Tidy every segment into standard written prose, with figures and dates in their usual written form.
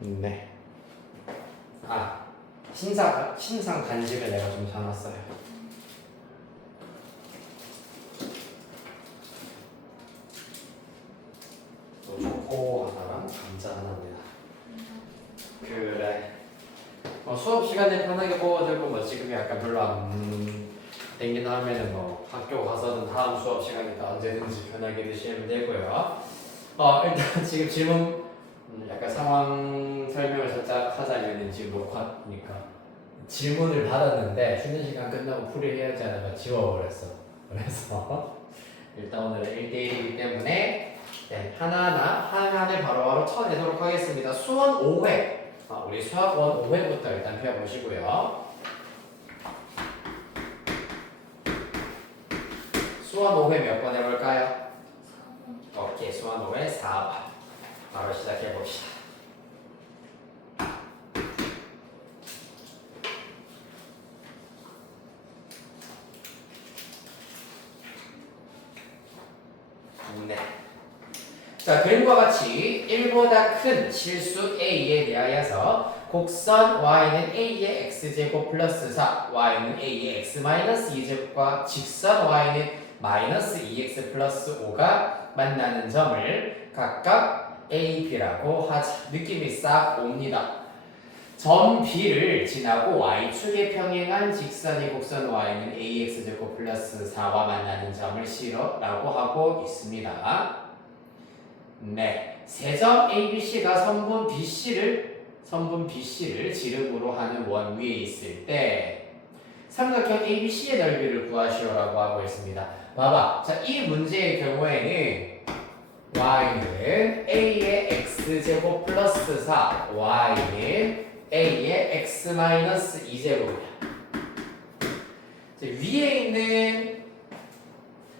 네. 신상 간직을 내가 좀 사놨어요. 또 초코 하나랑 감자 하나입니다. 그래. 수업 시간에 편하게 뽑아들고 지금 약간 별로 안 땡긴다 하면은 학교 가서는 다음 수업 시간이다 언제든지 편하게 드시면 되고요. 일단 지금 질문 약간 상황 설명을 살짝 하자면 지금 녹화니까 질문을 받았는데 쉬는 시간 끝나고 풀이해야지 하다가 지워버렸어. 그래서 일단 오늘은 1대1이기 때문에 하나하나 한한을 바로바로 쳐내도록 하겠습니다. 수원 5회 우리 수학원 5회부터 일단 펴보시고요. 수원 5회 몇 번 해볼까요? 오케이, 수원 5회 4번 바로 시작해봅시다. 네. 자, 그림과 같이 1보다 큰 실수 A에 대하여서 곡선 y는 a의 x제곱 플러스 4, y는 a의 x 마이너스 2제곱과 직선 y는 마이너스 2x 플러스 5가 만나는 점을 각각 a, b라고 하자. 느낌이 싹 옵니다. 점 B를 지나고 y축에 평행한 직선이 곡선 y는 ax제곱 플러스 4와 만나는 점을 C라고 하고 있습니다. 네, 세점 ABC가 선분 BC를 지름으로 하는 원 위에 있을 때 삼각형 ABC의 넓이를 구하시오라고 하고 있습니다. 봐봐, 자, 이 문제의 경우에는 y는 a의 x제곱 플러스 4, y는 a의 x 마이너스 2제곱이야. 위에 있는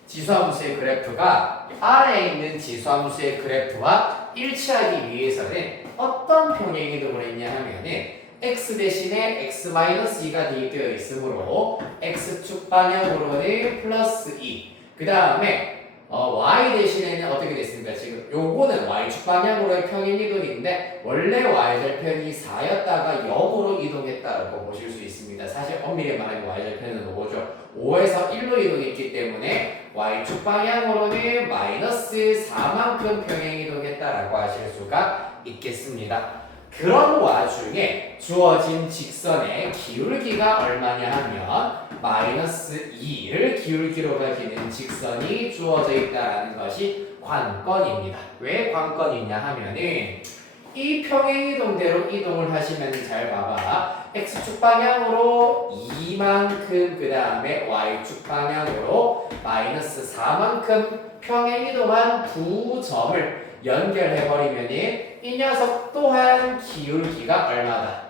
지수함수의 그래프가 아래에 있는 지수함수의 그래프와 일치하기 위해서는 어떤 평행이동을 했냐 하면은 x 대신에 x 마이너스 2가 대입되어 있으므로 x축 방향으로는 플러스 2. 그 다음에 y 대신에는 어떻게 됐습니까? 지금 요거는 y축 방향으로의 평행이동인데 원래 y절편이 4였다가 0으로 이동했다고 보실 수 있습니다. 사실 엄밀히 말하면 y절편은 5죠. 5에서 1로 이동했기 때문에 y축 방향으로는 마이너스 4만큼 평행이동했다라고 하실 수가 있겠습니다. 그런 와중에 주어진 직선의 기울기가 얼마냐 하면 마이너스 2를 기울기로 가지는 직선이 주어져 있다는 것이 관건입니다. 왜 관건이냐 하면은 이 평행이동대로 이동을 하시면 잘 봐봐. x축 방향으로 2만큼 그 다음에 y축 방향으로 마이너스 4만큼 평행이동한 두 점을 연결해버리면 이 녀석 또한 기울기가 얼마다?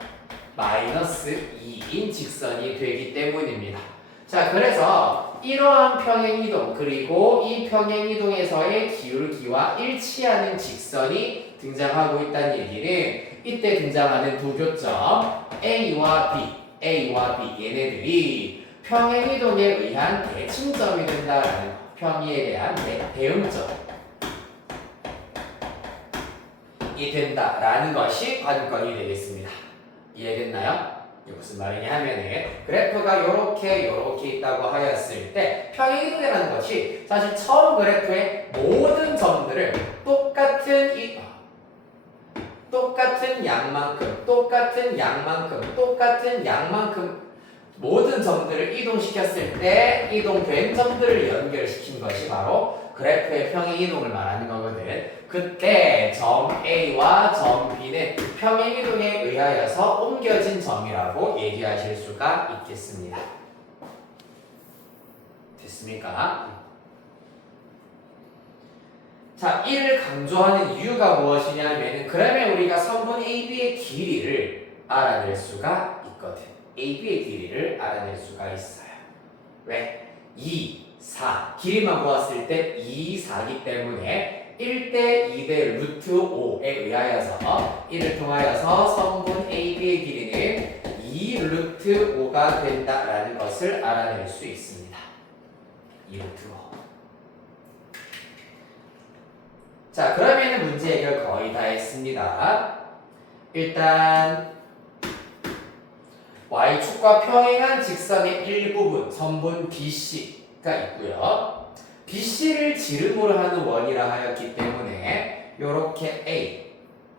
마이너스 2인 직선이 되기 때문입니다. 자, 그래서 이러한 평행이동 그리고 이 평행이동에서의 기울기와 일치하는 직선이 등장하고 있다는 얘기는 이때 등장하는 두 교점 A와 B 얘네들이 평행이동에 의한 대칭점이 된다라는 거. 평이에 대한 대응점 이 된다라는 것이 관건이 되겠습니다. 이해됐나요? 이게 무슨 말이냐 하면은 그래프가 요렇게 있다고 하였을 때 평행이동이라는 것이 사실 처음 그래프의 모든 점들을 똑같은 양만큼 모든 점들을 이동시켰을 때 이동된 점들을 연결시킨 것이 바로 그래프의 평행이동을 말하는 거거든. 그때 점 A와 점 B는 평행이동에 의하여서 옮겨진 점이라고 얘기하실 수가 있겠습니다. 됐습니까? 자, 이를 강조하는 이유가 무엇이냐면 그러면 우리가 선분 AB의 길이를 알아낼 수가 있거든. AB의 길이를 알아낼 수가 있어요. 왜? 2, 4 길이만 보았을 때 2, 4기 때문에 1대 2대 루트 5에 의하여서 이를 통하여서 선분 AB의 길이는 2 루트 5가 된다라는 것을 알아낼 수 있습니다. 2 루트 5. 자, 그러면 문제 해결 거의 다 했습니다. 일단 y축과 평행한 직선의 일부분 선분 BC가 있고요. BC를 지름으로 하는 원이라 하였기 때문에 이렇게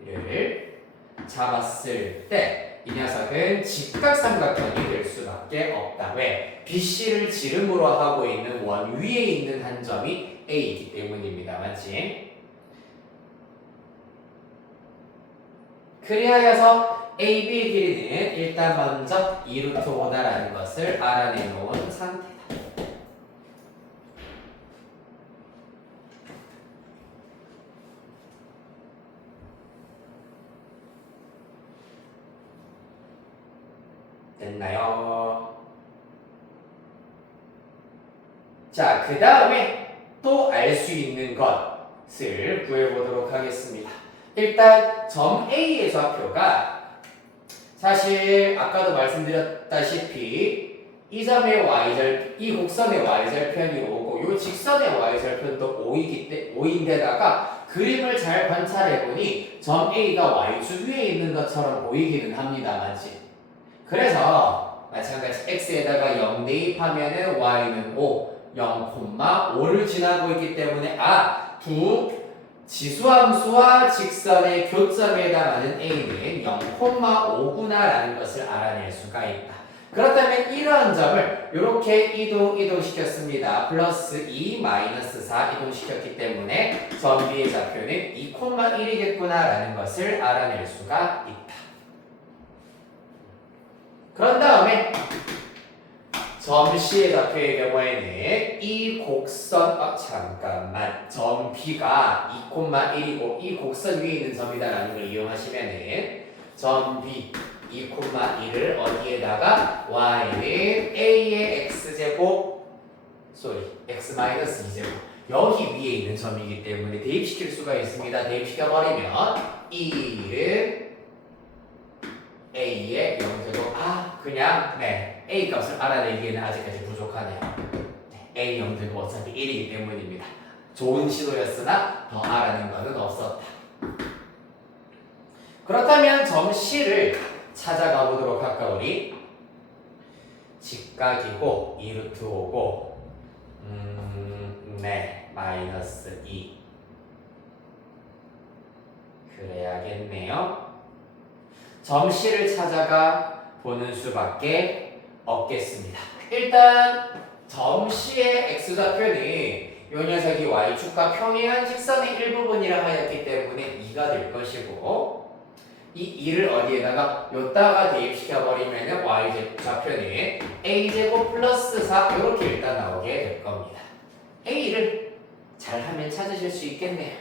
A를 잡았을 때 이 녀석은 직각삼각형이 될 수밖에 없다. 왜? BC를 지름으로 하고 있는 원 위에 있는 한 점이 A이기 때문입니다. 맞지? 그리하여서 AB의 길이는 일단 먼저 2루트 5다라는 것을 알아내놓은 상태다. 됐나요? 자, 그 다음에 또 알 수 있는 것을 구해보도록 하겠습니다. 일단 점 A의 좌표가 사실 아까도 말씀드렸다시피 이 점의 이 곡선의 y절편이 5고 이 직선의 y절편도 5인데다가 그림을 잘 관찰해보니 점 A가 y축 위에 있는 것처럼 보이기는 합니다. 맞지? 그래서 마찬가지 x에다가 0 대입하면은 y는 5, 0,5를 지나고 있기 때문에 두 지수함수와 직선의 교점에 해당하는 a는 0,5구나라는 것을 알아낼 수가 있다. 그렇다면 이러한 점을 이렇게 이동시켰습니다. 플러스 2, 마이너스 4 이동시켰기 때문에 점 B의 좌표는 2,1이겠구나라는 것을 알아낼 수가 있다. 그런 다음에 점 C의 좌표의 경우에는 이 곡선 점 B가 2,1이고 이 곡선 위에 있는 점이다라는 걸 이용하시면은 점 B 2,1을 어디에다가 y는 a의 x제곱 x-2제곱 여기 위에 있는 점이기 때문에 대입시킬 수가 있습니다. 대입시켜버리면 1은 a의 0제곱 그냥 a 값을 알아내기에는 아직까지 부족하네요. a 0제곱 어차피 1이기 때문입니다. 좋은 시도였으나 더 알아낸 것은 없었다. 그렇다면 점 C를 찾아가 보도록 할까 우리? 직각이고 2루트 5고 마이너스 2 그래야겠네요. 점 C를 찾아가 보는 수밖에 없겠습니다. 일단 점 C의 x좌표는 이 녀석이 y축과 평행한 직선의 일부분이라 하였기 때문에 2가 될 것이고 이 2를 어디에다가 요따가 대입시켜버리면 y좌표는 a제곱 플러스 4 이렇게 일단 나오게 될 겁니다. a를 잘하면 찾으실 수 있겠네요.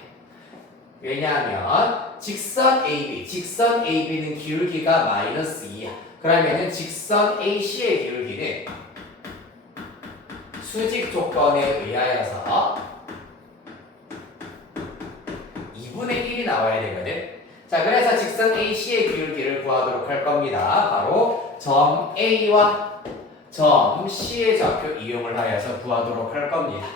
왜냐하면 직선 AB는 기울기가 마이너스 2야. 그러면은 직선 AC의 기울기는 수직 조건에 의하여서 2분의 1이 나와야 되거든. 자, 그래서 직선 AC의 기울기를 구하도록 할 겁니다. 바로 점 A와 점 C의 좌표 이용을 하여서 구하도록 할 겁니다.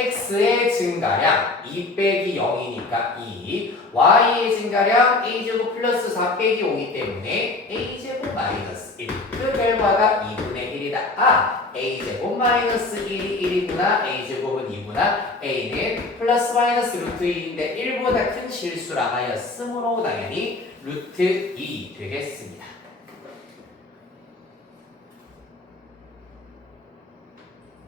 x의 증가량 2 빼기 0이니까 2, y의 증가량 a제곱 플러스 4 빼기 5이기 때문에 a제곱 마이너스 1. 그 결과가 2분의 1이다. a제곱 마이너스 1이 1이구나. a제곱은 2구나. a는 플러스 마이너스 루트 2인데 1보다 큰 실수라 하였으므로 당연히 루트 2 되겠습니다.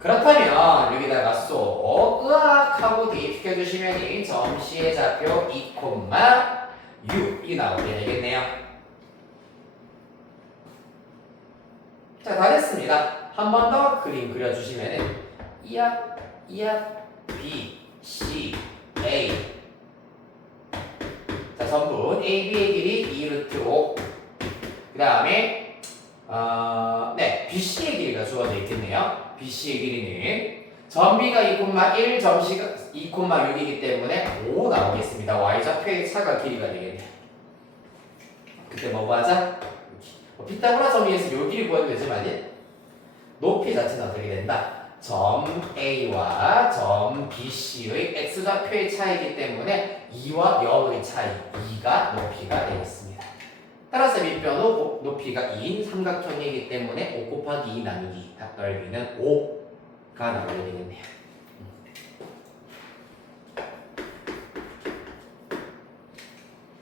그렇다면 여기다가 쏙 으악 하고 대입시켜주시면 점 C의 좌표 2,6이 나오게 되겠네요. 자, 다 됐습니다. 한 번 더 그림 그려주시면 이압, B, C, A. 자, 선분 A, B의 길이 2루트 5. 그 다음에 BC의 길이가 주어져 있겠네요. BC의 길이는 점 B가 2,1, 점 C가 2,6이기 때문에 5 나오겠습니다. Y좌표의 차가 길이가 되겠네요. 그때 뭐 하자? 피타고라 점에서 요 길이 구하면 되지만 높이 자체는 어떻게 된다? 점 A와 점 BC의 X좌표의 차이기 때문에 2와 0의 차이, 2가 높이가 되겠습니다. 따라서 밑변호 높이가 2인 삼각형이기 때문에 5 곱하기 2 나누기 넓이는 5가 나오게 되겠네요.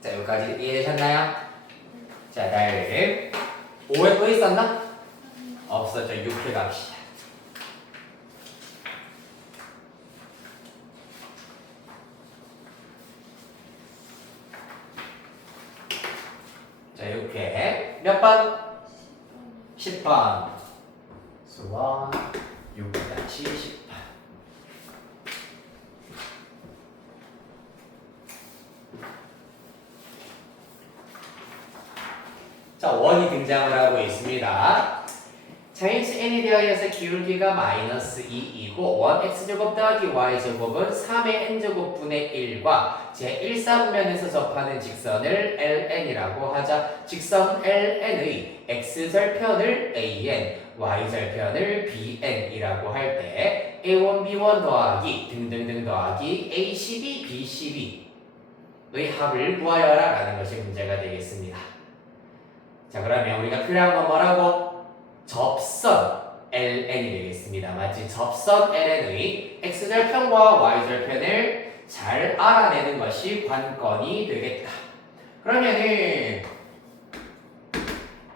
자, 여기까지 이해되셨나요? 자, 다음 5에 또 있었나? 없었죠. 6회 갑시다. 자, 6회 몇 번? 10번. 수원 6-10번. 자, 원이 등장을 하고 있습니다. 자, h n에 대하여서 기울기가 마이너스 2이고 1x제곱 더하기 y제곱은 3의 n제곱분의 1과 제1사분면에서 접하는 직선을 ln이라고 하자. 직선 ln의 x절편을 an, y절편을 bn이라고 할 때 a1, b1 더하기 등등등 더하기 a12, b12의 합을 구하여라 라는 것이 문제가 되겠습니다. 자, 그러면 우리가 필요한 건 뭐라고? 접선 ln이 되겠습니다. 맞지? 접선 ln의 x절편과 y절편을 잘 알아내는 것이 관건이 되겠다. 그러면은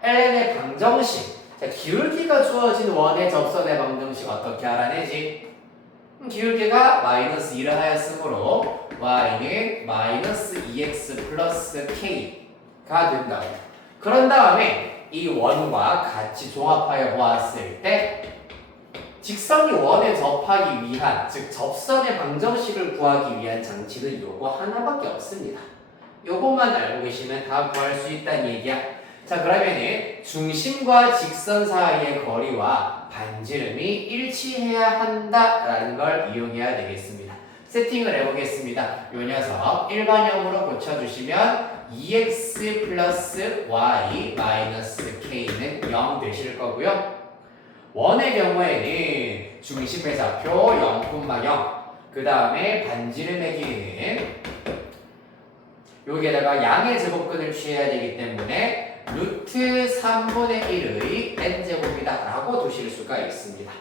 ln의 방정식, 자, 기울기가 주어진 원의 접선의 방정식 어떻게 알아내지? 기울기가 마이너스 2를 하였으므로 y는 마이너스 2x 플러스 k가 된다고. 그런 다음에 이 원과 같이 종합하여 보았을 때 직선이 원에 접하기 위한, 즉 접선의 방정식을 구하기 위한 장치는 요거 하나밖에 없습니다. 요것만 알고 계시면 다 구할 수 있다는 얘기야. 자, 그러면은 중심과 직선 사이의 거리와 반지름이 일치해야 한다라는 걸 이용해야 되겠습니다. 세팅을 해보겠습니다. 요 녀석 일반형으로 고쳐주시면 2x 플러스 y 마이너스 k는 0 되실 거고요. 원의 경우에는 중심의 좌표 0,0, 그 다음에 반지름의 길이는 여기에다가 양의 제곱근을 취해야 되기 때문에 루트 3분의 1의 n제곱이다 라고 두실 수가 있습니다.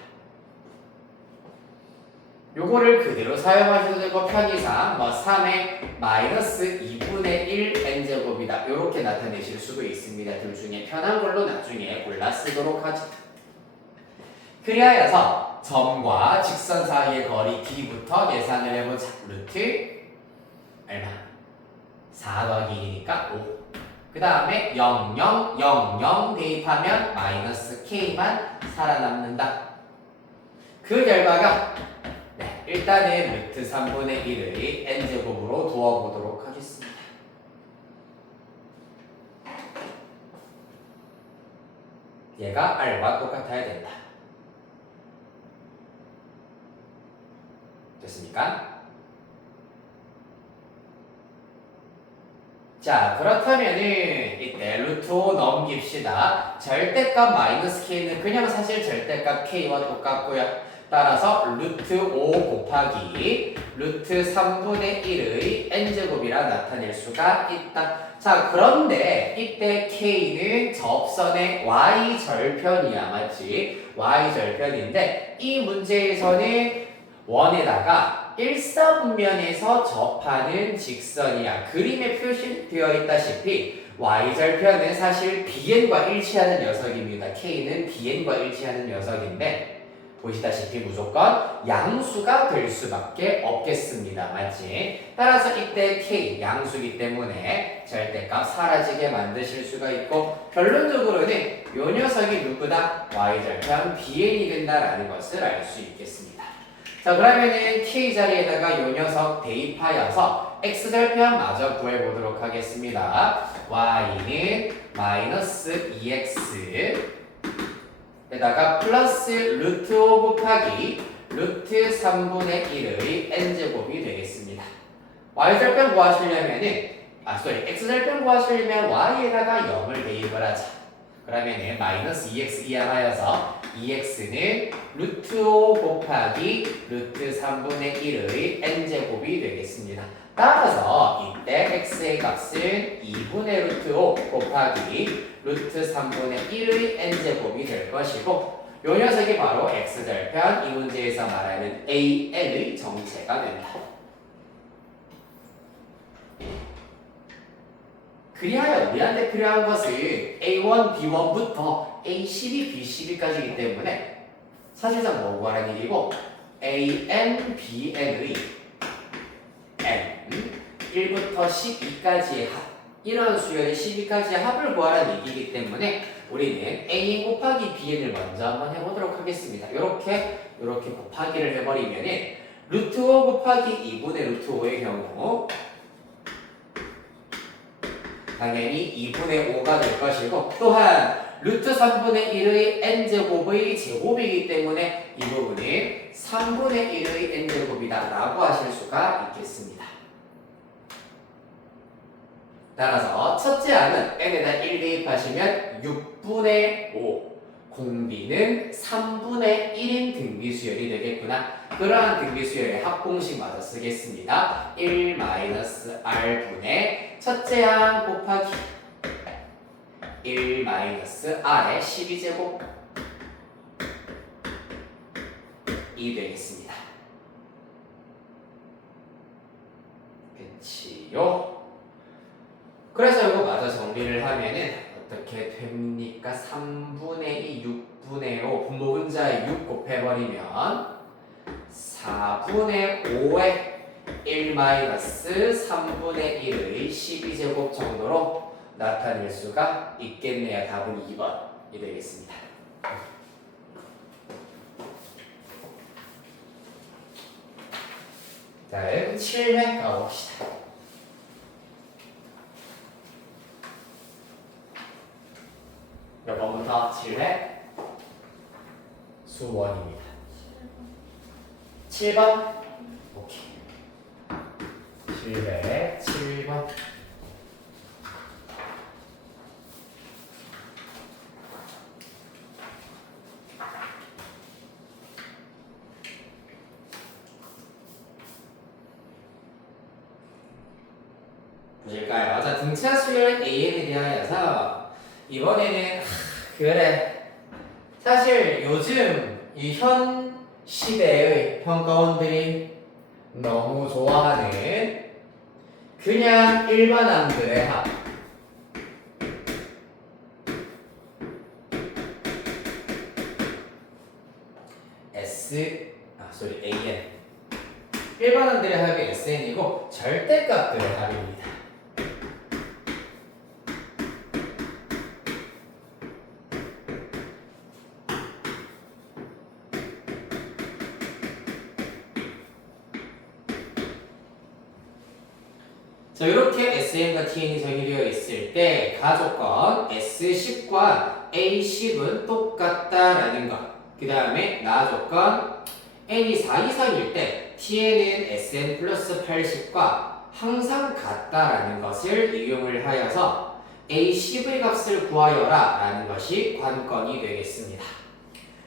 요거를 그대로 사용하셔도 되고 편의상 3의 마이너스 2분의 1 n제곱이다 요렇게 나타내실 수도 있습니다. 둘 중에 편한 걸로 나중에 골라 쓰도록 하죠. 그리하여서 점과 직선 사이의 거리 d부터 계산을 해보자. 루트 얼마? 4 더하기 1이니까 5. 그 다음에 0, 0, 0, 0 대입하면 마이너스 k만 살아남는다. 그 결과가 일단은 루트 3분의 1의 n제곱으로 두어보도록 하겠습니다. 얘가 r과 똑같아야 된다. 됐습니까? 자, 그렇다면은 이때 루트 5 넘깁시다. 절대값 마이너스 k는 그냥 사실 절대값 k와 똑같고요. 따라서 루트 5 곱하기 루트 3분의 1의 n제곱이라 나타낼 수가 있다. 자, 그런데 이때 k는 접선의 y절편이야. 맞지? y절편인데 이 문제에서는 원에다가 일사분면에서 접하는 직선이야. 그림에 표시되어 있다시피 y절편은 사실 bn과 일치하는 녀석입니다. k는 bn과 일치하는 녀석인데 보시다시피 무조건 양수가 될 수밖에 없겠습니다. 맞지? 따라서 이때 k 양수이기 때문에 절대값 사라지게 만드실 수가 있고 결론적으로는 요 녀석이 누구다? y절편 bn이 된다라는 것을 알 수 있겠습니다. 자, 그러면은 k 자리에다가 요 녀석 대입하여서 x절편 마저 구해보도록 하겠습니다. y는 마이너스 2x 에다가 플러스 루트 5 곱하기 루트 3분의 1의 n제곱이 되겠습니다. y절편 구하시려면은 x절편 구하시려면 y에다가 0을 대입을 하자. 그러면은 마이너스 2x 이하하여서 2x는 루트 5 곱하기 루트 3분의 1의 n제곱이 되겠습니다. 따라서 이때 x의 값은 2분의 루트 5 곱하기 루트 3분의 1의 n제곱이 될 것이고 요 녀석이 바로 x절편 이 문제에서 말하는 an의 정체가 된다. 그리하여 우리한테 필요한 것은 A1, B1부터 A12, B12까지이기 때문에 사실상 뭐 구하라는 얘기고 AN, BN의 N 1부터 12까지의 합 이런 수열의 12까지의 합을 구하라는 얘기이기 때문에 우리는 A 곱하기 BN을 먼저 한번 해보도록 하겠습니다. 이렇게 곱하기를 해버리면은 루트 5 곱하기 2분의 루트 5의 경우 당연히 2분의 5가 될 것이고 또한 루트 3분의 1의 n제곱의 제곱이기 때문에 이 부분은 3분의 1의 n제곱이다 라고 하실 수가 있겠습니다. 따라서 첫째 항은 n에다 1 대입하시면 6분의 5 공비는 3분의 1인 등비수열이 되겠구나. 그러한 등비수열의 합공식마저 쓰겠습니다. 1-r분의 첫째 항 곱하기 1-r의 12제곱 이 되겠습니다. 그치요? 그래서 이거 마저 정리를 하면은 어떻게 됩니까? 3분의 2, 6분의 5 분모분자에 6 곱해버리면 4분의 5에 1-3분의 1의 12제곱 정도로 나타낼 수가 있겠네요. 답은 2번이 되겠습니다. 자, 7회 가봅시다. 몇 번부터? 7회 수원입니다. 7번? 오케이. 7회 7번. 보실까요? 자, 등차 수열 AN에 대하여서 이번에는 그래 사실 요즘 이 현 시대의 평가원들이 너무 좋아하는 그냥 일반항들의 합 AN 일반항들의 합이 SN이고 절대값들의 합입니다. 자, 이렇게 SN과 TN이 정의되어 있을 때 가조건 S10과 A10은 똑같다라는 것. 그 다음에 나조건 N이 4 이상일 때 TN은 SN 플러스 80과 항상 같다라는 것을 이용을 하여서 A10의 값을 구하여라 라는 것이 관건이 되겠습니다.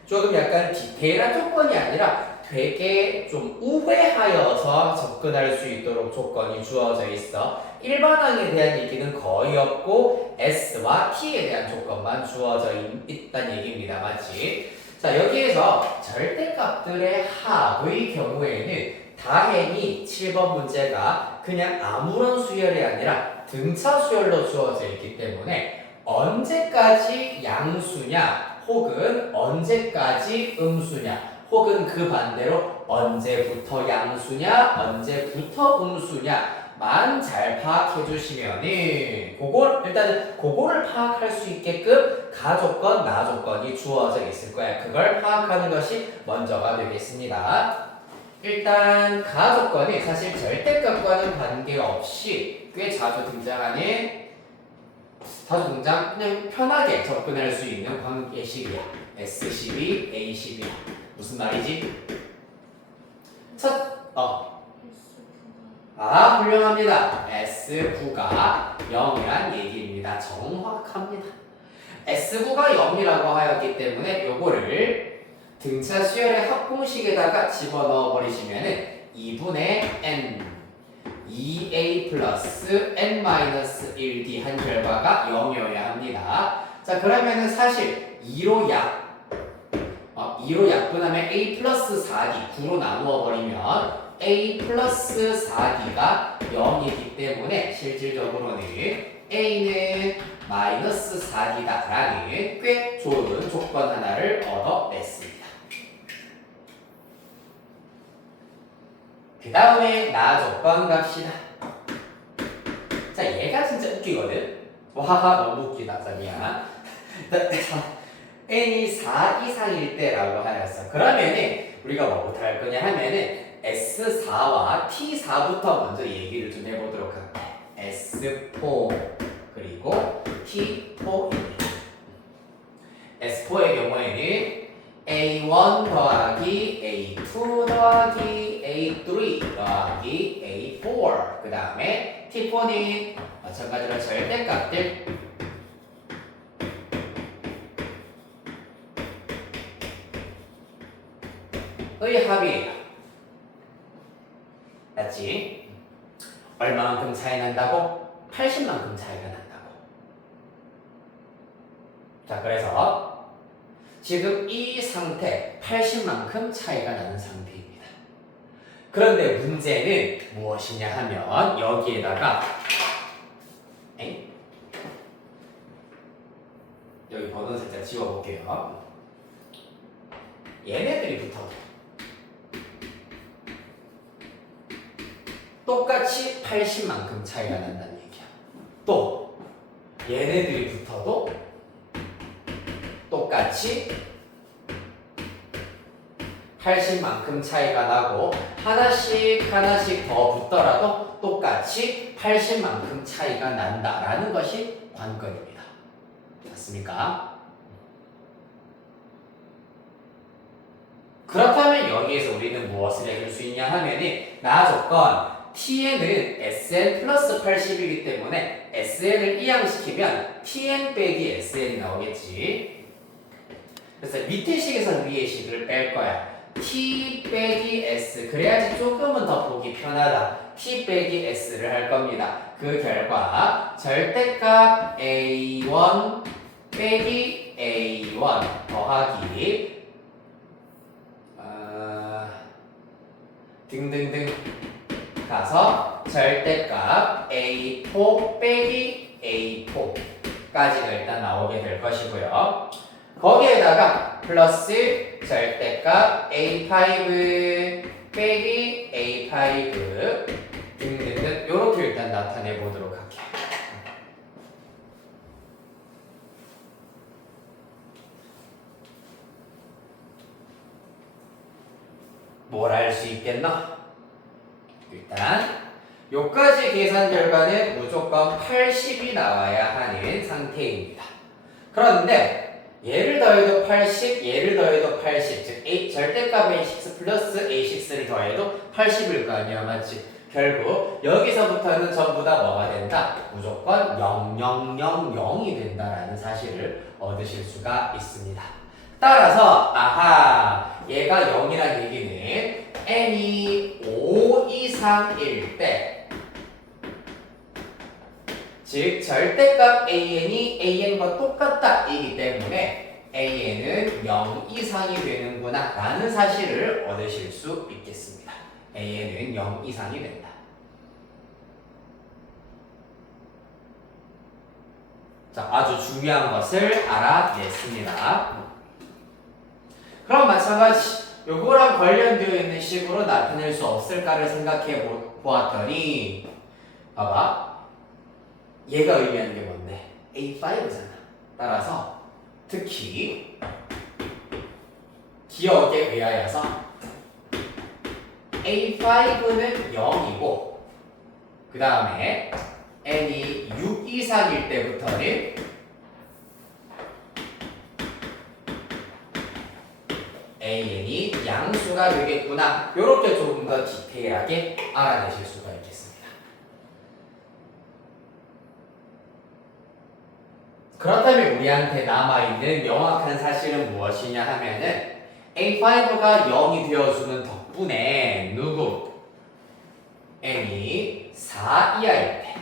조금 약간 디테일한 조건이 아니라 되게 좀 우회하여서 접근할 수 있도록 조건이 주어져 있어. 일반항에 대한 얘기는 거의 없고 S와 T에 대한 조건만 주어져 있다는 얘기입니다. 맞지? 자, 여기에서 절대값들의 합의 경우에는 다행히 7번 문제가 그냥 아무런 수열이 아니라 등차 수열로 주어져 있기 때문에 언제까지 양수냐 혹은 언제까지 음수냐 혹은 그 반대로 언제부터 양수냐 언제부터 음수냐만 잘 파악해 주시면은 일단은 그거를 파악할 수 있게끔 가조건 나조건이 주어져 있을 거야. 그걸 파악하는 것이 먼저가 되겠습니다. 일단 가조건이 사실 절대값과는 관계없이 꽤 자주 등장하는 그냥 편하게 접근할 수 있는 관계식이야. S12, A12. 무슨 말이지? 훌륭합니다. S9가 0이란 얘기입니다. 정확합니다. S9가 0이라고 하였기 때문에 요거를 등차 수열의 합공식에다가 집어넣어 버리시면은 2분의 n 2a 플러스 n-1d 한 결과가 0이어야 합니다. 자, 그러면은 사실 2로 약분하면 a 플러스 4d 9로 나누어 버리면 a 플러스 4d가 0이기 때문에 실질적으로는 a는 마이너스 4d다 라는 꽤 좋은 조건 하나를 얻어냈습니다. 그 다음에 나 조건 갑시다. 자, 얘가 진짜 웃기거든. 와, 너무 웃기다. 자, 미안. n이 4 이상일 때라고 하였어. 그러면은 우리가 뭐부터 할 거냐 하면은 S4와 T4부터 먼저 얘기를 좀 해보도록 할게. S4 그리고 T4입니다. S4의 경우에는 A1 더하기 A2 더하기 A3 더하기 A4 그 다음에 T4는 마찬가지로 절대값들 의 합이에요. 맞지? 얼마만큼 차이 난다고? 80만큼 차이가 난다고. 자, 그래서 지금 이 상태 80만큼 차이가 나는 상태입니다. 그런데 문제는 무엇이냐 하면 여기에다가 여기 번호 살짝 지워볼게요. 얘네들이 붙어도 똑같이 80만큼 차이가 난다는 얘기야. 또 얘네들이 붙어도 똑같이 80만큼 차이가 나고 하나씩 더 붙더라도 똑같이 80만큼 차이가 난다라는 것이 관건입니다. 맞습니까? 그렇다면 여기에서 우리는 무엇을 해줄 수 있냐 하면은 나 조건 Tn은 Sn 플러스 80이기 때문에 Sn을 이항시키면 Tn 빼기 Sn이 나오겠지. 그래서 밑에 식에서 위의 식을 뺄 거야. T 빼기 S 그래야지 조금은 더 보기 편하다. T 빼기 S를 할 겁니다. 그 결과 절대값 A1 빼기 A1 더하기 등등등 가서 절대값 A4 빼기 A4까지가 일단 나오게 될 것이고요. 거기에다가 플러스 절대값 A5 빼기 A5 등등등 이렇게 일단 나타내 보도록 할게요. 뭘 할 수 있겠나? 일단 요까지 계산 결과는 무조건 80이 나와야 하는 상태입니다. 그런데 얘를 더해도 80, 얘를 더해도 80, 즉 절대값 A6 플러스 A6를 더해도 80일 거 아니야, 맞지? 결국 여기서부터는 전부 다 뭐가 된다? 무조건 0000이 된다라는 사실을 얻으실 수가 있습니다. 따라서 아하, 얘가 0이란 얘기는 n이 5 이상일 때, 즉 절대값 an이 an과 똑같다 이기 때문에 an은 0 이상이 되는구나 라는 사실을 얻으실 수 있겠습니다. an은 0 이상이 된다. 자, 아주 중요한 것을 알아냈습니다. 그럼 마찬가지 요거랑 관련되어 있는 식으로 나타낼 수 없을까를 생각해 보았더니 봐봐, 얘가 의미하는 게 뭔데? A5잖아. 따라서 특히 기억에 의하여서 A5는 0이고 그 다음에 n이 6 이상일 때부터는 an이 양수가 되겠구나. 이렇게 조금 더 디테일하게 알아내실 수가 있겠습니다. 그렇다면 우리한테 남아있는 명확한 사실은 무엇이냐 하면은 A5가 0이 되어주는 덕분에 누구? n이 4 이하일 때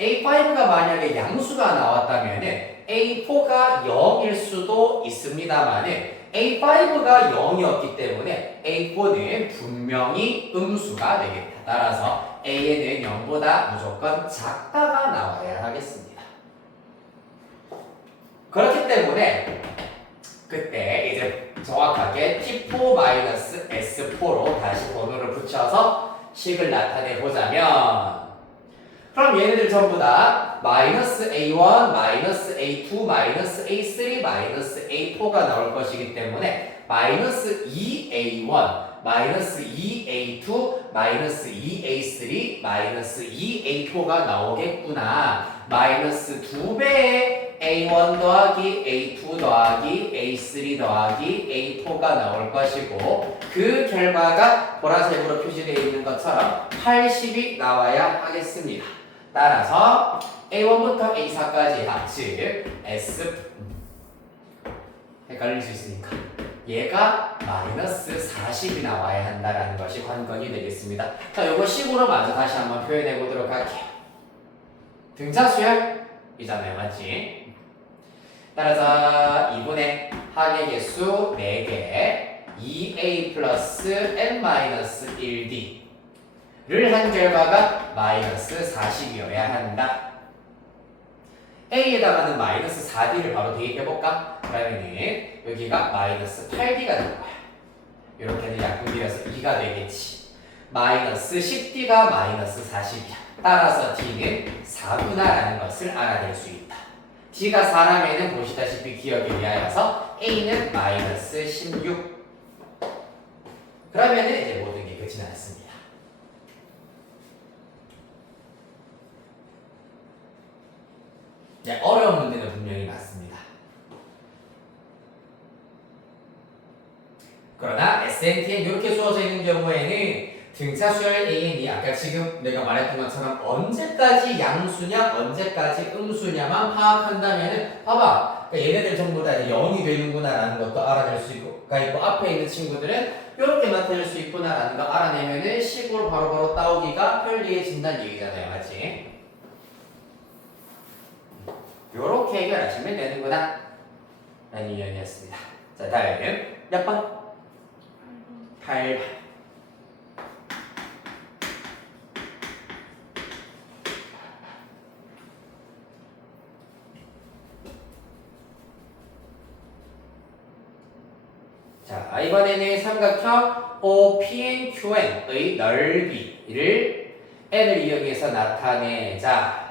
A5가 만약에 양수가 나왔다면 A4가 0일 수도 있습니다만 A5가 0이었기 때문에 A4는 분명히 음수가 되겠다. 따라서 A에는 0보다 무조건 작다가 나와야 하겠습니다. 그렇기 때문에 그때 이제 정확하게 T4-S4로 다시 번호를 붙여서 식을 나타내 보자면 그럼 얘네들 전부 다 마이너스 A1, 마이너스 A2, 마이너스 A3, 마이너스 A4가 나올 것이기 때문에 마이너스 2A1, 마이너스 2A2, 마이너스 2A3, 마이너스 2A4가 나오겠구나. 마이너스 2배의 A1 더하기 A2 더하기 A3 더하기 A4가 나올 것이고 그 결과가 보라색으로 표시되어 있는 것처럼 80이 나와야 하겠습니다. 따라서 A1부터 A4까지 즉 S 헷갈릴 수 있으니까 얘가 마이너스 40이 나와야 한다는 것이 관건이 되겠습니다. 자, 요거 식으로 먼저 다시 한번 표현해 보도록 할게요. 등차수열이잖아요, 맞지? 따라서 2분의 항의 개수 4개 2a 플러스 n-1d를 한 결과가 마이너스 40이어야 한다. a에다가는 마이너스 4d를 바로 대입해볼까? 그러면은 여기가 마이너스 8d가 될 거야. 이렇게는 약분비라서 2가 되겠지. 마이너스 10d가 마이너스 40이야. 따라서 d는 4구나라는 것을 알아낼 수 있다. d가 4라면은 보시다시피 기억에 의하여서 a는 마이너스 16. 그러면은 이제 모든 게 끝이 났습니다. 네, 어려운 문제는 분명히 맞습니다. 그러나 SNTN 이렇게 주어져 있는 경우에는 등차수열 AN이 아까 지금 내가 말했던 것처럼 언제까지 양수냐 언제까지 음수냐만 파악한다면 봐봐, 그러니까 얘네들 전부 다 0이 되는구나 라는 것도 알아낼 수 있고 앞에 있는 친구들은 이렇게 나타낼 수 있구나 라는 거 알아내면은 식으로 바로바로 따오기가 편리해진다는 얘기잖아요, 맞지? 요렇게 해결하시면 되는구나 라는 이야기였습니다. 자, 다음은 몇 번? 8번. 자, 이번에는 삼각형 OPNQN의 넓이를 n을 이용해서 나타내자.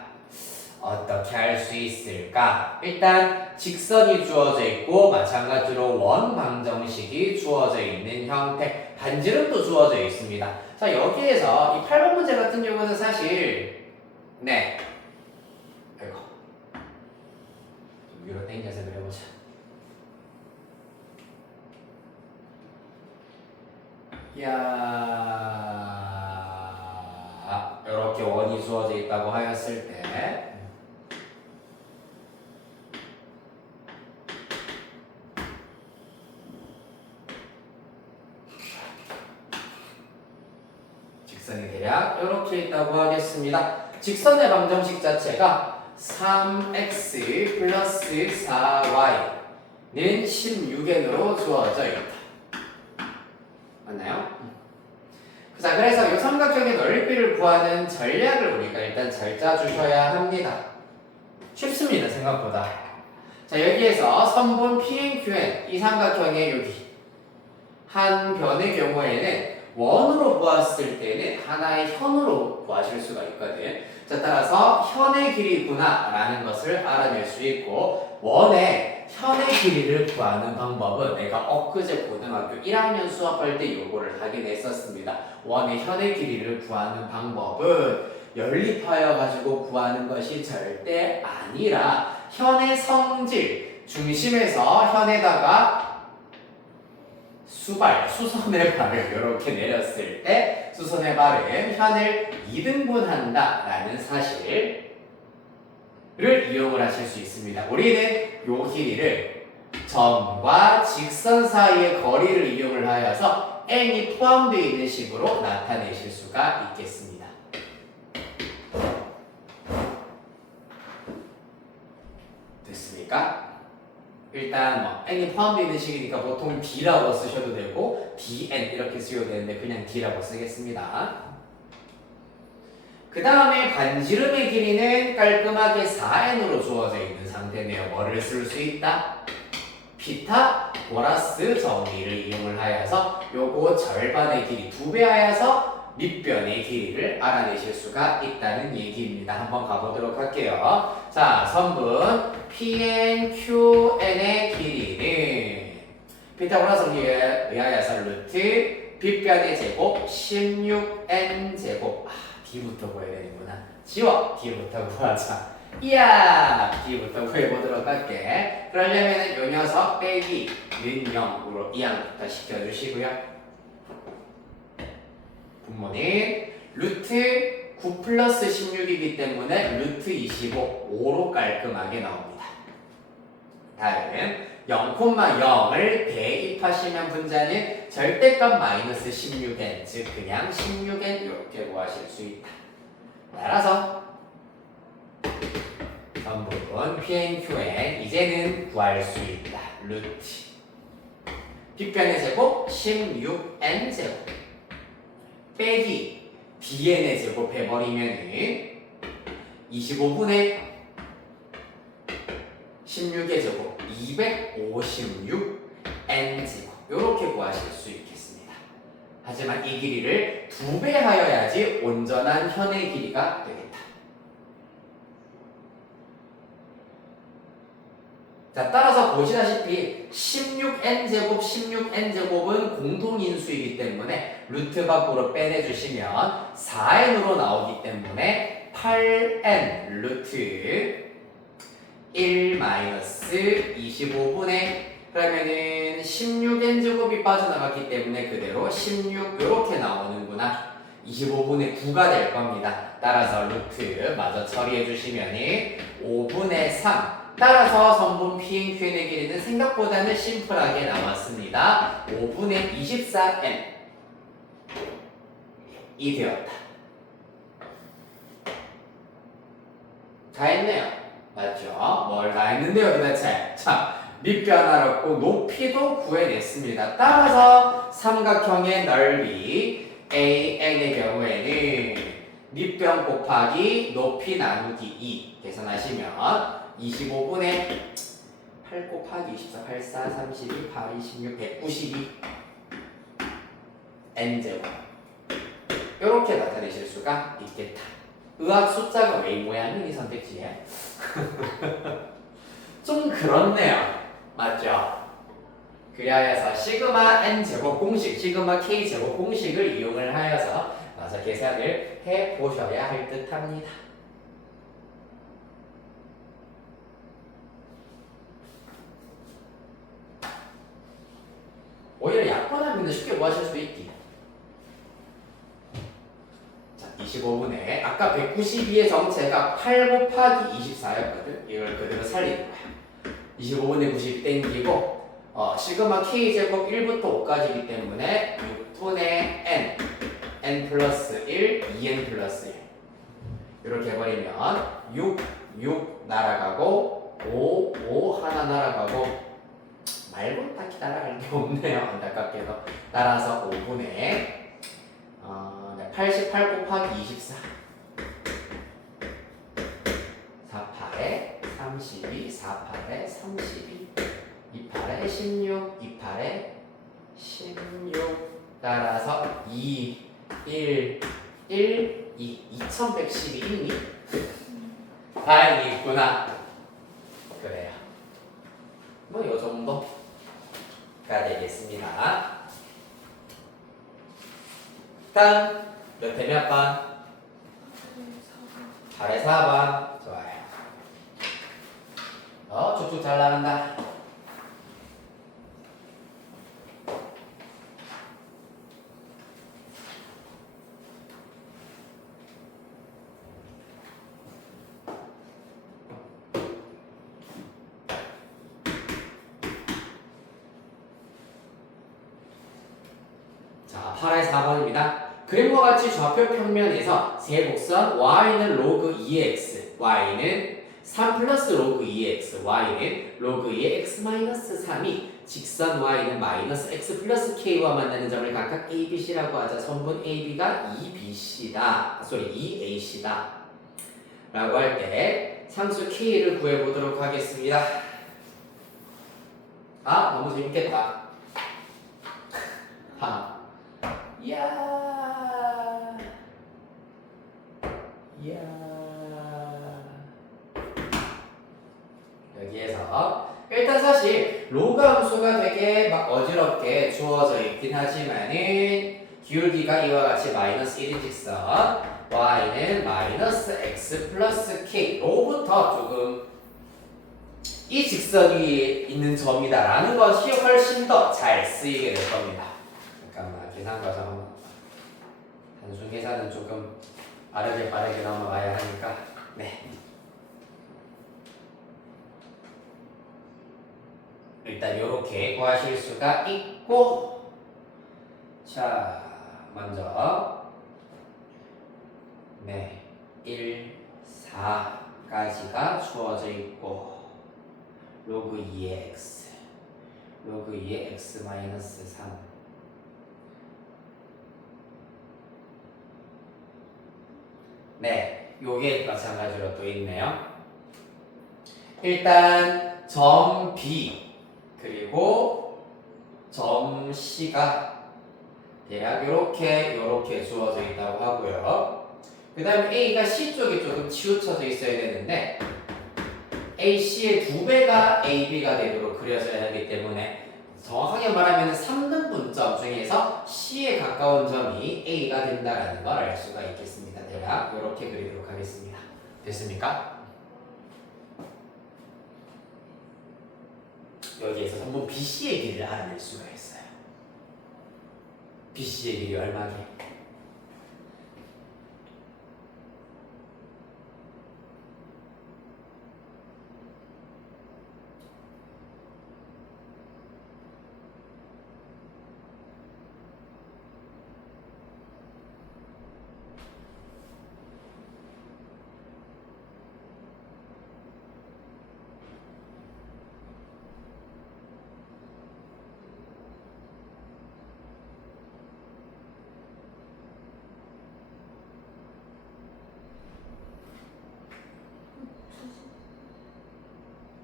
어떻게 할 수 있을까? 일단 직선이 주어져 있고 마찬가지로 원방정식이 주어져 있는 형태, 반지름도 주어져 있습니다. 자, 여기에서 이 8번 문제 같은 경우는 사실 아이고 좀 위로 당겨서 그려보자. 이렇게 원이 주어져 있다고 하였을 때 직선이 대략 이렇게 있다고 하겠습니다. 직선의 방정식 자체가 3x 플러스 4y는 16n으로 주어져 있다. 맞나요? 자, 그래서 이 삼각형의 넓이를 구하는 전략을 우리가 일단 잘 짜주셔야 합니다. 쉽습니다, 생각보다. 자, 여기에서 선분 PNQN 이 삼각형의 여기 한 변의 경우에는 원으로 보았을 때는 하나의 현으로 구하실 수가 있거든. 자, 따라서 현의 길이구나 라는 것을 알아낼 수 있고, 원의 현의 길이를 구하는 방법은 내가 엊그제 고등학교 1학년 수업할 때 요거를 하긴 했었습니다. 원의 현의 길이를 구하는 방법은 연립하여 가지고 구하는 것이 절대 아니라 현의 성질, 중심에서 현에다가 수선의 발을 이렇게 내렸을 때 수선의 발은 현을 2등분한다 라는 사실을 이용을 하실 수 있습니다. 우리는 요 길이를 점과 직선 사이의 거리를 이용을 하여서 n이 포함되어 있는 식으로 나타내실 수가 있겠습니다. 됐습니까? 일단 뭐 n이 포함되어 있는 식이니까 보통 d라고 쓰셔도 되고 dn 이렇게 쓰셔도 되는데 그냥 d라고 쓰겠습니다. 그 다음에 반지름의 길이는 깔끔하게 4n으로 주어져 있는 상태네요. 뭐를 쓸 수 있다? 피타 보라스 정의를 이용을 하여서 요거 절반의 길이 2배 하여서 밑변의 길이를 알아내실 수가 있다는 얘기입니다. 한번 가보도록 할게요. 자, 선분 PNQN의 길이는 피타고라스 정의에 의하여서 루트 빗변의 제곱 16n 제곱 D부터 구해야 되는구나. 지워! D부터 구하자. 이야! D부터 구해보도록 할게. 그러려면 요 녀석 빼기는 0으로 이항부터 시켜주시고요. 분모는 루트 9 플러스 16이기 때문에 루트 25, 5로 깔끔하게 나옵니다. 다음은 0,0을 대입하시면 분자는 절대값 마이너스 16n, 즉 그냥 16n 이렇게 구하실 수 있다. 따라서 전부분 PNQN 이제는 구할 수 있다. 루트 빗변의 제곱 16n 제곱 빼기 dn의 제곱 해버리면은 25분의 16의 제곱 256n 제곱 이렇게 구하실 수 있겠습니다. 하지만 이 길이를 2배 하여야지 온전한 현의 길이가 되겠다. 자, 따라서 보시다시피 16n 제곱 16n 제곱은 공동인수이기 때문에 루트 밖으로 빼내주시면 4n으로 나오기 때문에 8n 루트 1 마이너스 25분의 그러면은 16n 제곱이 빠져나갔기 때문에 그대로 16 이렇게 나오는구나. 25분의 9가 될 겁니다. 따라서 루트 마저 처리해 주시면 5분의 3 따라서 선분 PNQN의 길이는 생각보다는 심플하게 나왔습니다. 5분의 24n 이 되었다. 다 했네요. 맞죠? 뭘 다 했는데요 도대체. 자, 밑변 알았고 높이도 구해냈습니다. 따라서 삼각형의 넓이 AN의 경우에는 밑변 곱하기 높이 나누기 2 계산하시면 25분의 8 곱하기 24, 84, 32, 8, 26, 192 n제곱 이렇게 나타내실 수가 있겠다. 의학 숫자가 왜 이 모양이니 선택지에? 좀 그렇네요. 맞죠? 그리하여서 시그마 n제곱 공식, 시그마 k제곱 공식을 이용을 하여서 마저 계산을 해보셔야 할 듯합니다. 오히려 약분하면 쉽게 구하실 수 있기. 자, 25분의 아까 192의 정체가 8 곱하기 24였거든. 이걸 그대로 살리는 거야. 25분의 90 땡기고 시그마 k제곱 1부터 5까지이기 때문에 6분의 n n 플러스 1, 2n 플러스 1 이렇게 해버리면 6 날아가고 5 하나 날아가고 말고 딱히 날아갈 게 없네요. 안타깝게도. 따라서 5분의 88 곱하기 24 48에 32 48에 32 28에 16 28에 16 따라서 2 1 1 2 2112 있니? 다행히 있구나. 그래요. 뭐 요정도가 되겠습니다. 다음 몇 대 몇 번? 8에 4번. 좋아요. 쭉쭉 잘 나간다. 8의 4번입니다. 그림과 같이 좌표 평면에서 세곡선 y는 로그 2x, y는 3 플러스 로그 2x, y는 로그 2의 x 마이너스 3이 직선 y는 마이너스 x 플러스 k와 만나는 점을 각각 a, b, c라고 하자. 선분 a, b가 2bc다. 2ac다. 라고 할 때 상수 k를 구해보도록 하겠습니다. 아, 너무 재밌겠다. 하. 이야. 여기에서 일단 사실 로그 함수가 되게 막 어지럽게 주어져 있긴 하지만은 기울기가 이와 같이 마이너스 1인 직선 y는 마이너스 x 플러스 k 로부터 조금 이 직선 위에 있는 점이다 라는 것이 훨씬 더 잘 쓰이게 될 겁니다. 잠깐만 계산 과정 한번. 단순 계산은 조금 빠르게 넘어가야 하니까. 네. 일단 이렇게 구하실 수가 있고, 자 먼저 1, 4까지가 주어져 있고 로그 2의 x, 로그 2의 x 마이너스 3. 네, 요게 마찬가지로 또 있네요. 일단 점 B 그리고 점 C가 대략 요렇게 주어져 있다고 하고요. 그 다음에 A가 C 쪽에 조금 치우쳐져 있어야 되는데 AC의 2배가 AB가 되도록 그려져야 하기 때문에 정확하게 말하면 3등분점 중에서 C에 가까운 점이 A가 된다는 걸 알 수가 있겠습니다. 대략 이렇게 그리도록 하겠습니다. 됐습니까? 여기에서 선분 BC의 길이를 알아낼 수가 있어요. BC의 길이 얼마게?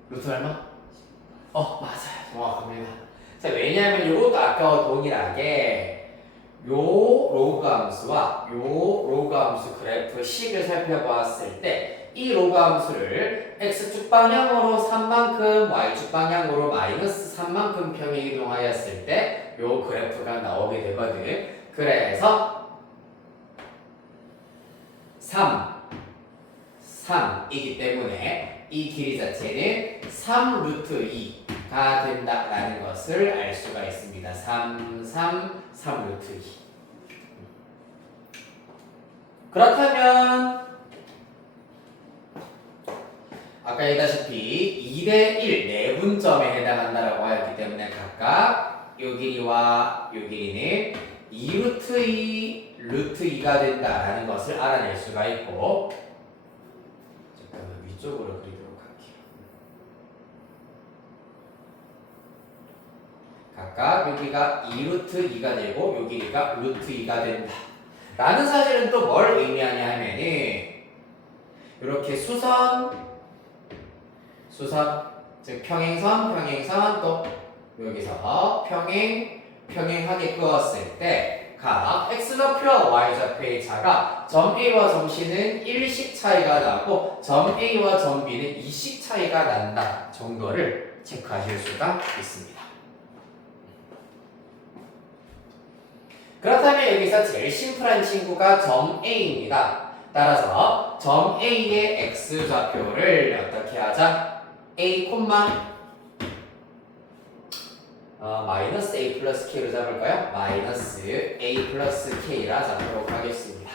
루트 얼마? 맞아요. 정확합니다. 자, 왜냐하면 이것도 아까와 동일하게 요 로그 함수와 요 로그 함수 그래프 식을 살펴보았을 때 이 로그 함수를 x축 방향으로 3만큼 y축 방향으로 마이너스 3만큼 평행 이동하였을 때 요 그래프가 나오게 되거든. 그래서 3이기 때문에 이 길이 자체는 3 루트 2가 된다라는 것을 알 수가 있습니다. 3 루트 2. 그렇다면 아까 얘기했다시피 2대 1 내분점에 해당한다라고 하였기 때문에 각각 요 길이와 요 길이는 2 루트 2 루트 2가 된다라는 것을 알아낼 수가 있고, 잠깐만 위쪽으로 그리도록 할게요. 각각 여기가 2 루트 2가 되고 요 길이가 루트 2가 된다 라는 사실은 또 뭘 의미하냐 하면은 이렇게 수선, 즉 평행선 또 여기서 평행하게 그었을 때 각 x좌표와 y좌표의 차가 점 A와 점 C는 1씩 차이가 나고 점 A와 점 B는 2씩 차이가 난다 정도를 체크하실 수가 있습니다. 그렇다면 여기서 제일 심플한 친구가 점 A입니다. 따라서 점 A의 x좌표를 어떻게 하자? A, 마이너스 A 플러스 K로 잡을까요? 마이너스 A 플러스 K라 잡도록 하겠습니다.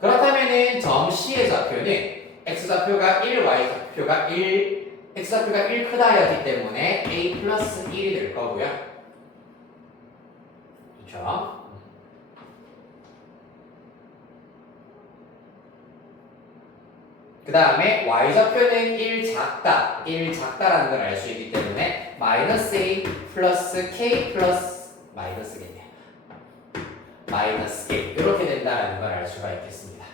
그렇다면은 점 C의 좌표는 X좌표가 1, Y좌표가 1, X좌표가 1 크다 하였기 때문에 A 플러스 1이 될 거고요. 그렇죠? 그 다음에 y좌표는 1 작다, 1 작다라는 걸 알 수 있기 때문에 마이너스 a 플러스 k 플러스 마이너스겠네요. 마이너스 k 이렇게 된다라는 걸 알 수가 있겠습니다.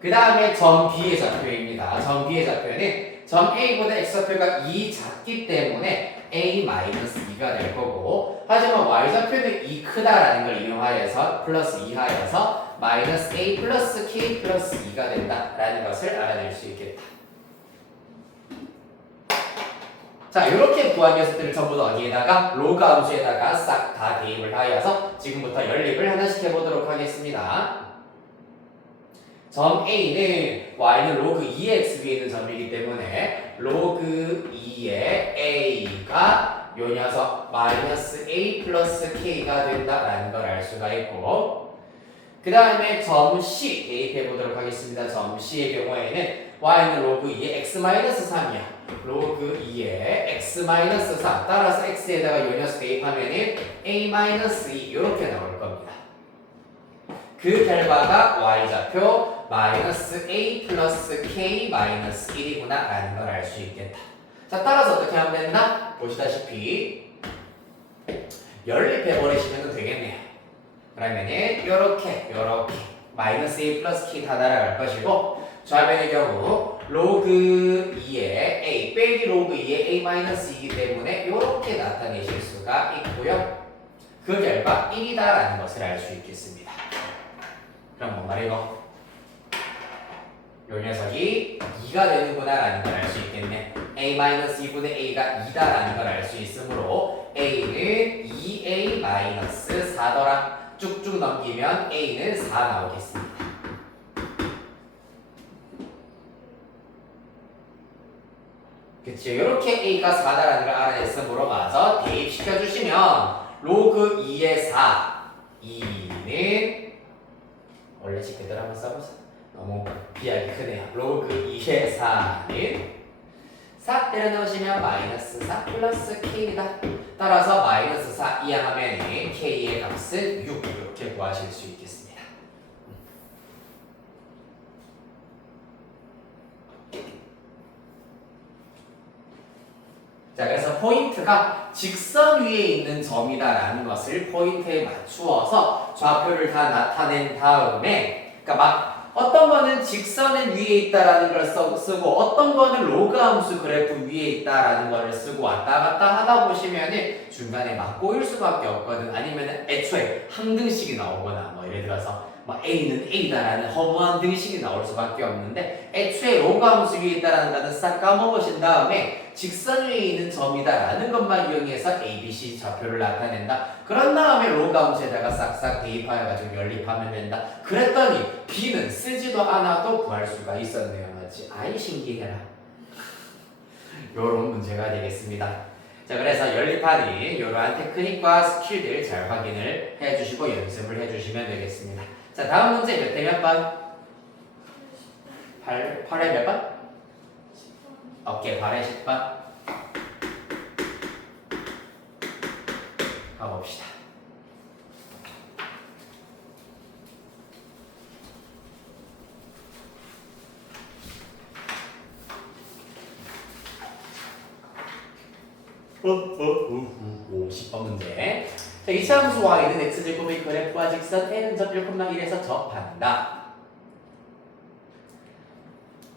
그 다음에 점 B의 좌표입니다. 점 B의 좌표는 점 A보다 x좌표가 2 작기 때문에 a-2가 될 거고, 하지만 y좌표는 2 크다라는 걸 이용하여서 플러스 2 하여서 마이너스 a 플러스 k 플러스 2가 된다라는 것을 알아낼 수 있겠다. 자, 이렇게 구한 녀석들을 전부 다 어디에다가 로그 함수에다가 싹 다 대입을 하여서 지금부터 연립을 하나씩 해보도록 하겠습니다. 점 A는 y는 로그 2의 x 위에 있는 점이기 때문에 로그 2의 a가 요 녀석 마이너스 a 플러스 k가 된다라는 걸 알 수가 있고, 그 다음에 점 C 대입해 보도록 하겠습니다. 점 C의 경우에는 y는 로그 2의 x 마이너스 3이야. 로그 2의 x 마이너스 3 따라서 x에다가 요 녀석 대입하면은 a 마이너스 2 이렇게 나올 겁니다. 그 결과가 y좌표 마이너스 a 플러스 k 마이너스 1이구나 라는 걸 알 수 있겠다. 자, 따라서 어떻게 하면 된다? 보시다시피 연립해 버리시면 되겠네요. 그러면은 요렇게 마이너스 a 플러스 k 다 날아갈 것이고, 좌변의 경우 로그 2의 a 빼기 로그 2의 a 마이너스 2이기 때문에 요렇게 나타내실 수가 있고요. 그 결과 1이다 라는 것을 알 수 있겠습니다. 그럼 뭔 말이고? 요 녀석이 2가 되는구나 라는 걸 알 수 있겠네. a-2분의 a가 2다 라는 걸 알 수 있으므로 a는 2a-4더라. 쭉쭉 넘기면 a는 4 나오겠습니다. 그치, 이렇게 a가 4다라는 걸 알아냈으므로 마저 대입시켜주시면 로그 2의 4 2는 원래 그대로 한번 써보자. 너무 비하기 크네요. 로그 2의 4는 4 때려 넣으시면 마이너스 4 플러스 k이다. 따라서 마이너스 4 이항하면 k의 값은 6 이렇게 구하실 수 있겠습니다. 자, 그래서 포인트가 직선 위에 있는 점이다라는 것을 포인트에 맞추어서 좌표를 다 나타낸 다음에, 그러니까 막 어떤 거는 직선의 위에 있다라는 걸 쓰고 어떤 거는 로그 함수 그래프 위에 있다라는 걸 쓰고 왔다 갔다 하다 보시면은 중간에 막 꼬일 수밖에 없거든. 아니면은 애초에 한 등식이 나오거나 뭐 예를 들어서 뭐 A는 A다라는 허무한 등식이 나올 수밖에 없는데, 애초에 로그 함수 위에 있다라는 거는 싹 까먹으신 다음에 직선 위에 있는 점이다라는 것만 이용해서 A, B, C 좌표를 나타낸다. 그런 다음에 로그 함수에다가 싹싹 대입하여 가지고 연립하면 된다. 그랬더니 B는 쓰지도 않아도 구할 수가 있었네요. 맞지? 아이 신기해라. 요런 문제가 되겠습니다. 자, 그래서 연립하니 이러한 테크닉과 스킬들 잘 확인을 해주시고 연습을 해주시면 되겠습니다. 자, 다음 문제 몇 대 몇 번? 8에 몇 번? 오케이, 8에 10번. 가봅시다. 오, 10번 문제. 자, 이차 함수 y는 x제곱의 그래프와 직선 n은 점 1,1에서 접한다.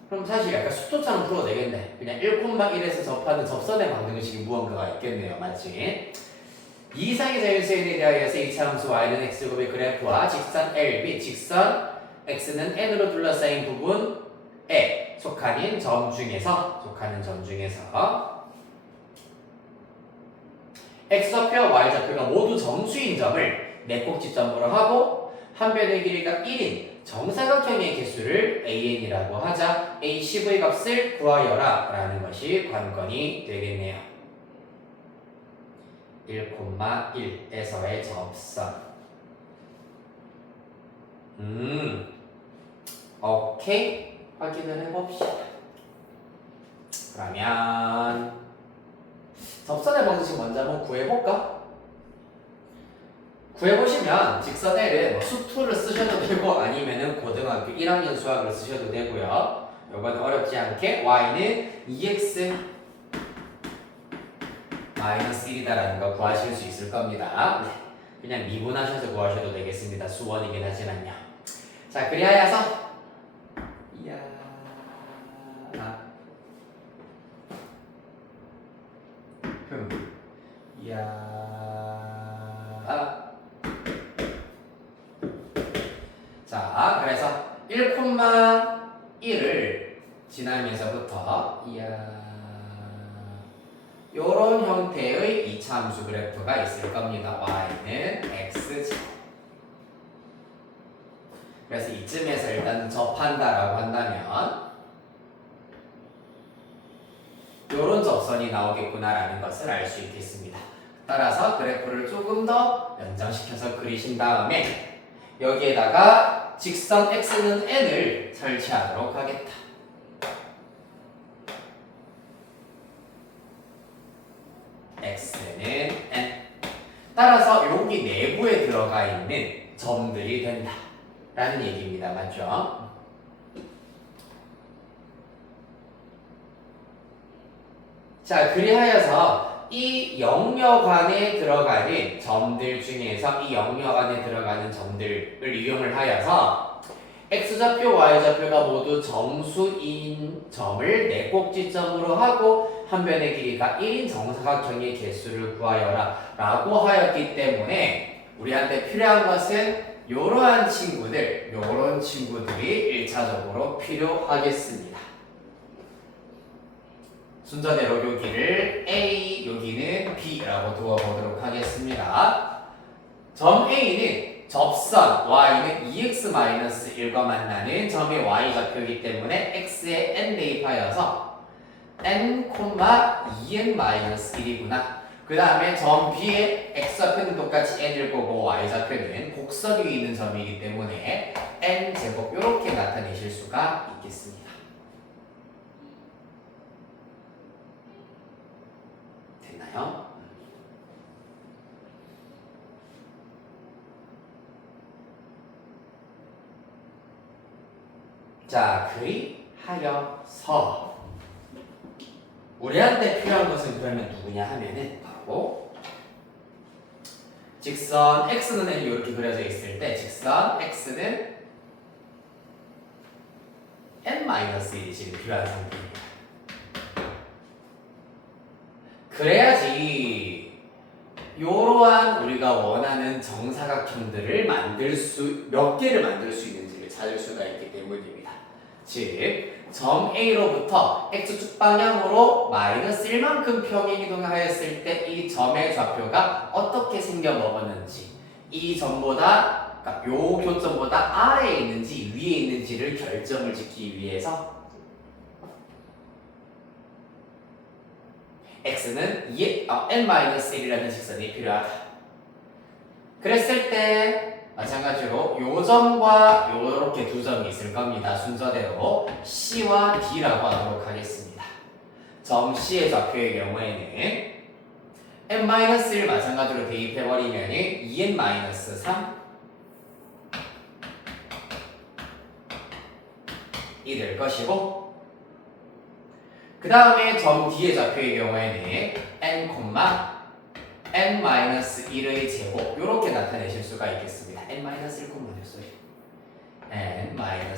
그럼 사실 약간 수토처럼 풀어도 되겠네. 그냥 1,1에서 접하는 접선의 방정식이 무언가가 있겠네요. 맞지? 이 이상의 자연수에 대하여서 이차 함수 y는 x제곱의 그래프와 직선 l 및 직선 x는 n으로 둘러싸인 부분에 속하는 점 중에서 x좌표와 y좌표가 모두 정수인 점을 네 꼭지점으로 하고 한 변의 길이가 1인 정사각형의 개수를 an이라고 하자 a10의 값을 구하여라 라는 것이 관건이 되겠네요. 1,1에서의 접선. 오케이, 확인을 해봅시다. 그러면 접선의 방정식 먼저 한번 구해볼까? 구해보시면 직선의 뭐 수투를 쓰셔도 되고 아니면은 고등학교 1학년 수학을 쓰셔도 되고요. 이건 어렵지 않게 y는 2x 마이너스 1이다라는 거 구하실 수 있을 겁니다. 네. 그냥 미분하셔서 구하셔도 되겠습니다. 수원이긴 하지만요. 자, 그리하여서 이야 이야 자, 그래서 1,1을 지나면서부터 이야 요런 형태의 이차함수 그래프가 있을 겁니다. y는 x제곱. 그래서 이쯤에서 일단 접한다라고 한다면 요런 접선이 나오겠구나라는 것을 알 수 있겠습니다. 따라서 그래프를 조금 더 연장시켜서 그리신 다음에 여기에다가 직선 x는 n을 설치하도록 하겠다. x는 n. 따라서 여기 내부에 들어가 있는 점들이 된다 라는 얘기입니다. 맞죠? 자, 그리하여서 이 영역 안에 들어가는 점들 중에서 이 영역 안에 들어가는 점들을 이용을 하여서 x좌표, y좌표가 모두 정수인 점을 네 꼭지점으로 하고 한 변의 길이가 1인 정사각형의 개수를 구하여라 라고 하였기 때문에 우리한테 필요한 것은 이러한 친구들, 요런 친구들이 1차적으로 필요하겠습니다. 순서대로 여기를 A, 여기는 B라고 두어보도록 하겠습니다. 점 A는 접선 Y는 2x-1과 만나는 점의 Y좌표이기 때문에 X에 N 대입하여서 N, 2n-1이구나. 그 다음에 점 B의 X좌표는 똑같이 N일 거고 Y좌표는 곡선 위에 있는 점이기 때문에 N제곱 이렇게 나타내실 수가 있겠습니다. 됐나요? 자, 그리하여서 우리한테 필요한 것은 그러면 누구냐 하면은 바로 직선 x는 n 이렇게 그려져 있을 때 직선 x는 n-1이 지금 필요한 상태입니다. 그래야지 이러한 우리가 원하는 정사각형들을 몇 개를 만들 수 있는지를 찾을 수가 있기 때문입니다. 즉, 점 A로부터 X축 방향으로 마이너스 1만큼 평행이동하였을 때 이 점의 좌표가 어떻게 생겨 먹었는지, 이 점보다, 그러니까 요 교점보다 아래에 있는지 위에 있는지를 결정을 짓기 위해서 X는 n-1이라는 직선이 필요하다. 그랬을 때 마찬가지로 요 점과 요렇게 두 점이 있을 겁니다. 순서대로 C와 D라고 하도록 하겠습니다. 점 C의 좌표의 경우에는 n-1 마찬가지로 대입해버리면 2n-3 이 될 것이고, 그 다음에 점 D의 좌표의 경우에는 n,n-1의 제곱 이렇게 나타내실 수가 있겠습니다. n-1, 소리. n-1,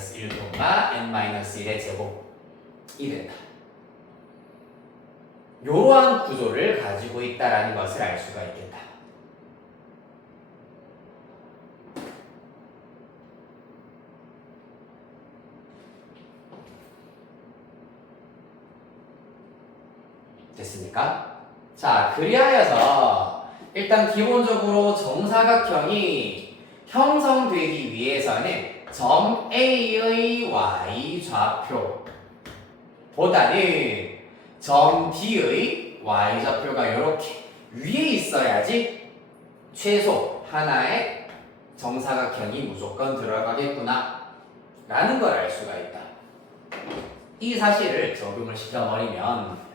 n-1의 제곱이 된다. 이러한 구조를 가지고 있다라는 것을 알 수가 있겠다. 됐습니까? 자, 그리하여서 일단 기본적으로 정사각형이 형성되기 위해서는 점 A의 y좌표보다는 점 D의 y좌표가 이렇게 위에 있어야지 최소 하나의 정사각형이 무조건 들어가겠구나 라는 걸 알 수가 있다. 이 사실을 적용을 시켜버리면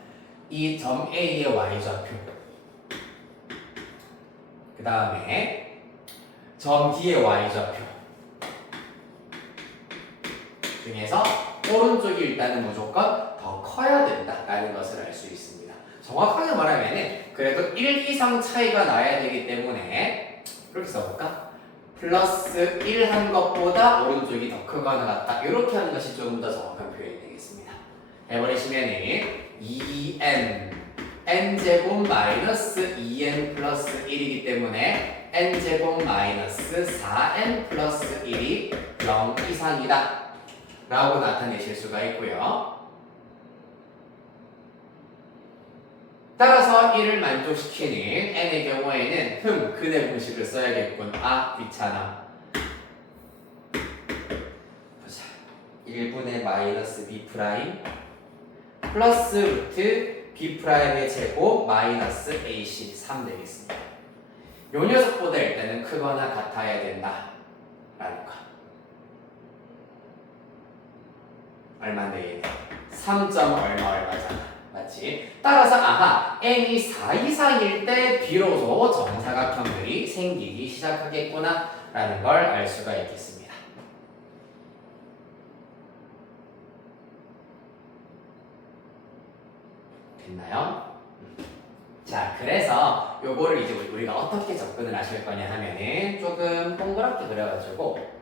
이 점 A의 y좌표, 그 다음에 점 D의 y좌표 중에서 오른쪽이 일단은 무조건 더 커야 된다라는 것을 알 수 있습니다. 정확하게 말하면은 그래도 1 이상 차이가 나야 되기 때문에 이렇게 써볼까? 플러스 1 한 것보다 오른쪽이 더 크거나 같다. 이렇게 하는 것이 조금 더 정확한 표현이 되겠습니다. 해버리시면은 2n n제곱 마이너스 2n 플러스 1이기 때문에 n제곱 마이너스 4n 플러스 1이 0 이상이다 라고 나타내실 수가 있고요. 따라서 이를 만족시키는 n의 경우에는 근의 공식을 써야겠군. 아 귀찮아. 보자. 1분의 마이너스 b 프라임 플러스 루트 b 프라임의 제곱 마이너스 ac 3 되겠습니다. 요 녀석보다 일단은 크거나 같아야 된다 라는 거. 얼마인데 얘는 3. 얼마잖아. 맞지? 따라서 아하 n이 4 이상일 때 비로소 정사각형들이 생기기 시작하겠구나 라는 걸 알 수가 있겠습니다. 됐나요? 자, 그래서 요거를 이제 우리가 어떻게 접근을 하실 거냐 하면은 조금 동그랗게 그려가지고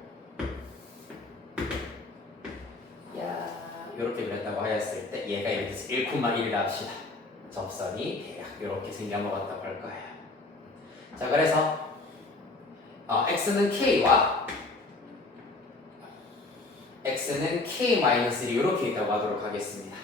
이렇게 그렸다고 하였을 때 얘가 이렇게 1,1이라 합시다. 접선이 대략 이렇게 생겨먹었다고 할 거예요. 자, 그래서 x는 k와 x는 k-1 이렇게 있다고 하도록 하겠습니다.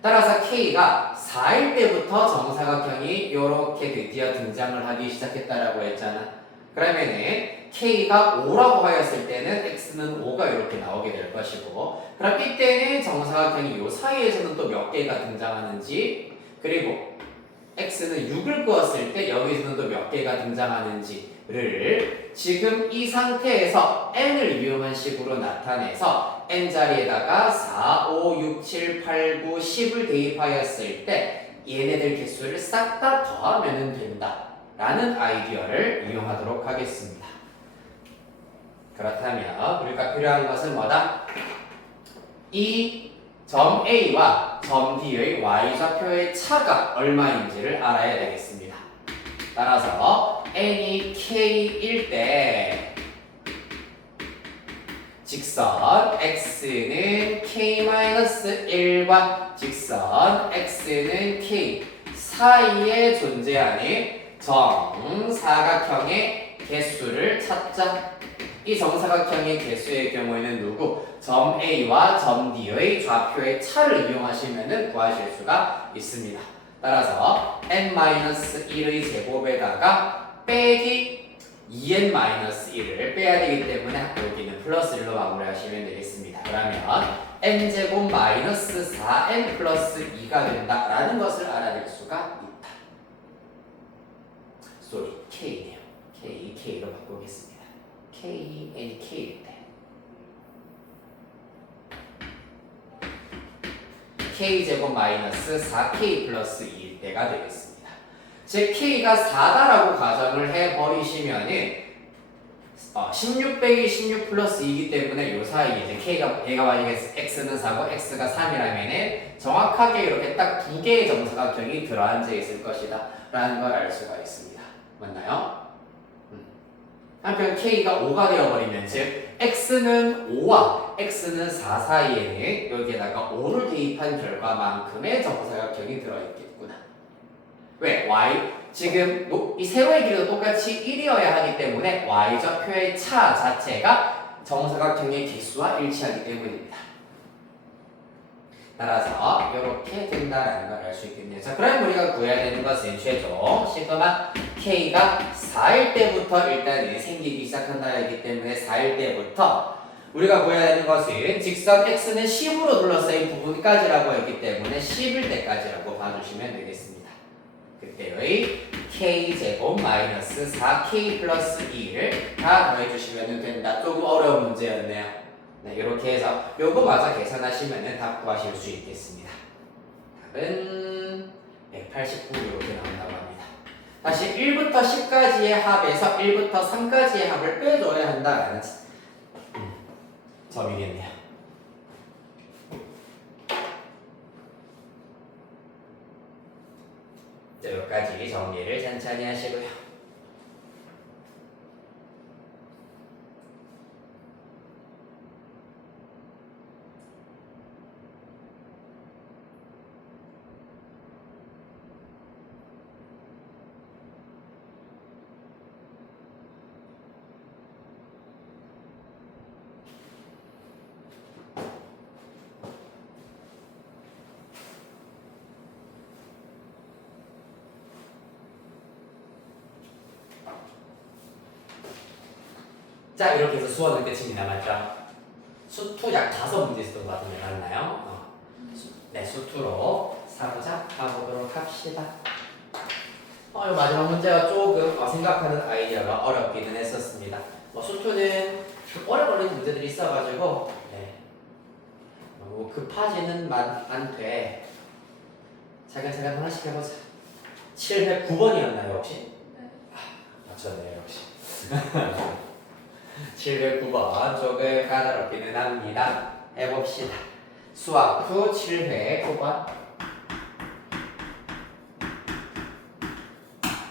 따라서 k가 4일 때부터 정사각형이 이렇게 드디어 등장을 하기 시작했다라고 했잖아. 그러면은 k가 5라고 하였을 때는 x는 5가 이렇게 나오게 될 것이고, 그럼 이때는 정사각형이 이 사이에서는 또 몇 개가 등장하는지, 그리고 x는 6을 그었을 때 여기서는 또 몇 개가 등장하는지를 지금 이 상태에서 n을 이용한 식으로 나타내서 n 자리에다가 4, 5, 6, 7, 8, 9, 10을 대입하였을 때 얘네들 개수를 싹 다 더하면 된다 라는 아이디어를 이용하도록 하겠습니다. 그렇다면 우리가 필요한 것은 뭐다? 이 점 A와 점 D의 y좌표의 차가 얼마인지를 알아야 되겠습니다. 따라서 n이 k일 때 직선 x는 k-1과 직선 x는 k 사이에 존재하는 정사각형의 개수를 찾자. 이 정사각형의 개수의 경우에는 누구? 점 A와 점 D의 좌표의 차를 이용하시면 구하실 수가 있습니다. 따라서 n-1의 제곱에다가 빼기 2n-1을 빼야 되기 때문에 여기는 플러스 1로 마무리하시면 되겠습니다. 그러면 n제곱 마이너스 4n 플러스 2가 된다라는 것을 알아낼 수가 있다. 쏘리, k네요. k로 바꾸겠습니다. k, n, k일 때 k제곱 마이너스 4k 플러스 2일 때가 되겠습니다. 즉 k가 4다라고 가정을 해버리시면은 16 빼기 16 플러스 2이기 때문에 요 사이에 이제 얘가 만약에 x는 4고 x가 3이라면은 정확하게 이렇게 딱 두 개의 정사각형이 들어앉아 있을 것이다 라는 걸 알 수가 있습니다. 맞나요? 한편 k가 5가 되어버리면 즉 x는 5와 x는 4 사이에는 여기에다가 5를 대입한 결과만큼의 정사각형이 들어있겠구나. 왜? y 지금 이 세로의 길이도 똑같이 1이어야 하기 때문에 y좌표의 차 자체가 정사각형의 개수와 일치하기 때문입니다. 따라서 이렇게 된다라는 걸 알 수 있겠네요. 자, 그럼 우리가 구해야 되는 것은 최종 시그마 k가 4일 때부터 일단 생기기 시작한다기 때문에 4일 때부터 우리가 구해야 되는 것은 직선 x는 10으로 둘러싸인 부분까지라고 했기 때문에 10일 때까지라고 봐주시면 되겠습니다. 그때의 k제곱 마이너스 4k 플러스 2를 다 더해주시면 된다. 조금 어려운 문제였네요. 네, 이렇게 해서 요거마저 계산하시면 답 구하실 수 있겠습니다. 답은 189 이렇게 나온다고 합니다. 다시 1부터 10까지의 합에서 1부터 3까지의 합을 빼줘야 한다라는 점이겠네요. 여기까지 정리를 천천히 하시고요. 자, 이렇게 해서 수원은 끝입니다. 맞죠? 수2 약 5문제 있었던 것 같은데 맞나요? 네, 수2로 4부작 가보도록 합시다. 이 마지막 문제가 조금 생각하는 아이디어가 어렵기는 했었습니다. 수2는 오래 걸리는 문제들이 있어가지고 너무 급하지는 않되 차근차근 하나씩 해보자. 709번이었나요 혹시? 네. 맞췄네요 역시. 709번 조금 까다롭기는 합니다. 해봅시다. 수학 후 709번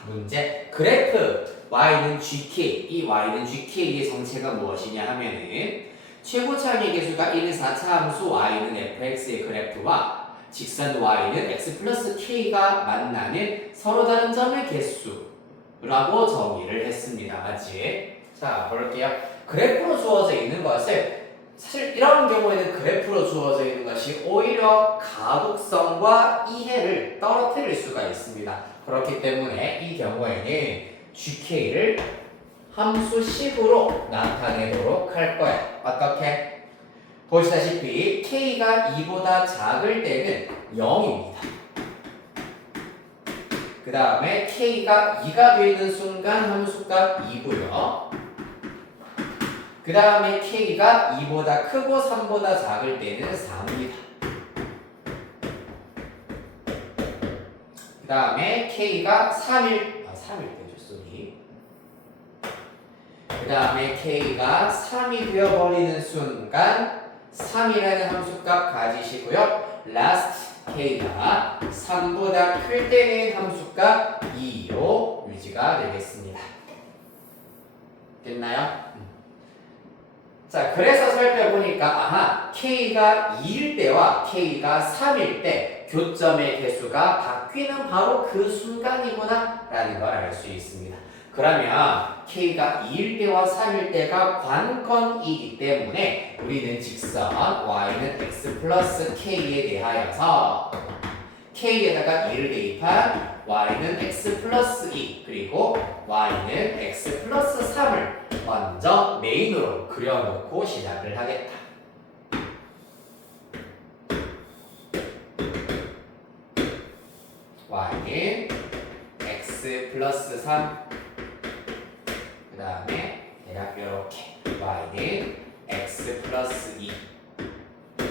문제. 그래프 y는 gk, 이 y는 gk의 정체가 무엇이냐 하면은 최고차의 개수가 1, 4차 함수 y는 fx의 그래프와 직선 y는 x 플러스 k가 만나는 서로 다른 점의 개수라고 정의를 했습니다. 맞지? 자, 볼게요. 그래프로 주어져 있는 것을 사실 이런 경우에는 그래프로 주어져 있는 것이 오히려 가독성과 이해를 떨어뜨릴 수가 있습니다. 그렇기 때문에 이 경우에는 gk를 함수식으로 나타내도록 할 거야. 어떻게? 보시다시피 k가 2보다 작을 때는 0입니다. 그 다음에 k가 2가 되는 순간 함수값 2고요. 그 다음에 k가 2보다 크고 3보다 작을 때는 4입니다. 그 다음에 k가 3일 때죠, 쏘리. 그 다음에 k가 3이 되어버리는 순간 3이라는 함수값 가지시고요. last k가 3보다 클 때는 함수값 2로 유지가 되겠습니다. 됐나요? 자, 그래서 살펴보니까 k가 2일 때와 k가 3일 때 교점의 개수가 바뀌는 바로 그 순간이구나 라는 걸 알 수 있습니다. 그러면 k가 2일 때와 3일 때가 관건이기 때문에 우리는 직선 y는 x 플러스 k에 대하여서 k에다가 2를 대입한 y는 x 플러스 2 그리고 y는 x 플러스 3을 먼저 메인으로 그려놓고 시작을 하겠다. y는 x 플러스 3 그 다음에 대략 이렇게 y는 x 플러스 2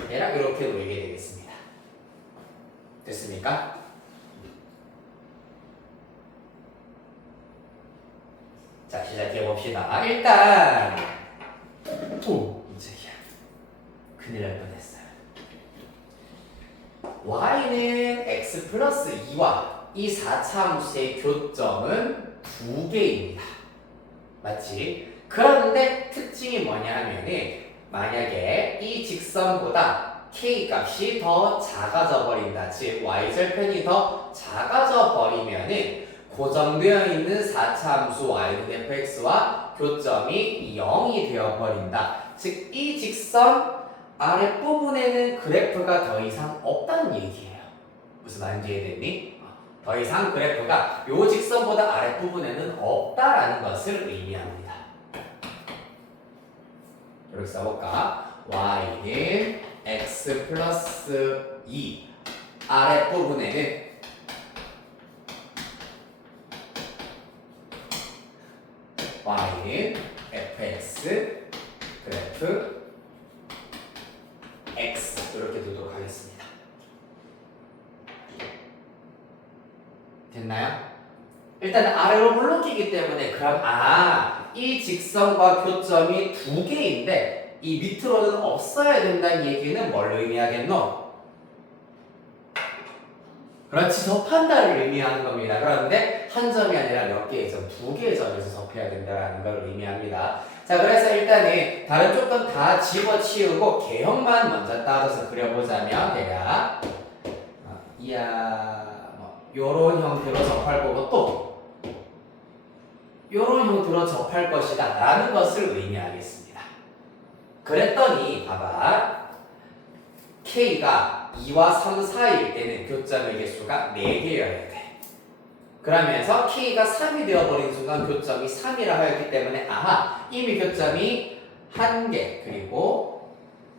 대략 이렇게 놓이게 되겠습니다. 됐습니까? 자, 시작해 봅시다. 일단 문제야. 큰일 날 뻔했어요. y는 x 플러스 2와 이 4차 함수의 교점은 2개입니다. 맞지? 그런데 특징이 뭐냐 하면은 만약에 이 직선보다 k 값이 더 작아져 버린다. 즉 y절편이 더 작아져 버리면은 고정되어 있는 4차 함수 y는 fx와 교점이 0이 되어 버린다. 즉 이 직선 아랫부분에는 그래프가 더 이상 없다는 얘기예요. 무슨 말인지 이해됐니? 더 이상 그래프가 요 직선보다 아랫부분에는 없다라는 것을 의미합니다. 이렇게 써볼까? y는 x 플러스 2 아랫부분에는 y는 fx 그래프 x 이렇게 두도록 하겠습니다. 됐나요? 일단 아래로 물론기이기 때문에 그럼 이 직선과 교점이 2개인데 이 밑으로는 없어야 된다는 얘기는 뭘 의미하겠노? 그렇지, 접한다를 의미하는 겁니다. 그런데 한 점이 아니라 몇 개의 점, 두 개의 점에서 접해야 된다는 걸 의미합니다. 자, 그래서 일단은 다른 조건 다 집어치우고 개형만 먼저 따져서 그려보자면 대략 요런 형태로 접할 거고 또 요런 형태로 접할 것이다 라는 것을 의미하겠습니다. 그랬더니 봐봐, K가 2와 3 사이일 때는 교점의 개수가 4개여야 돼. 그러면서 K가 3이 되어버린 순간 교점이 3이라 하였기 때문에 이미 교점이 1개 그리고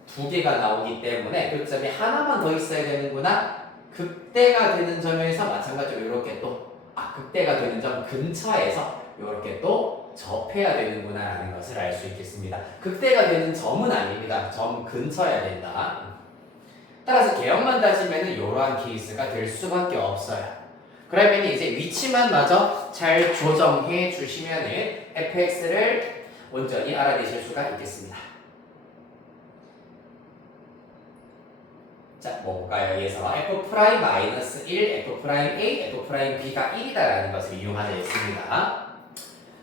2개가 나오기 때문에 교점이 하나만 더 있어야 되는구나. 극대가 되는 점에서 마찬가지로 이렇게 또 극대가 되는 점 근처에서 이렇게 또 접해야 되는구나 라는 것을 알 수 있겠습니다. 극대가 되는 점은 아닙니다. 점 근처여야 된다. 따라서 개형만 따지면 이러한 케이스가 될 수밖에 없어요. 그러면 이제 위치만 마저 잘 조정해 주시면 fx를 온전히 알아내실 수가 있겠습니다. 자, 뭐가 여기에서 f'-1, f'A, f'B가 1이다라는 것을 이용하자 했습니다.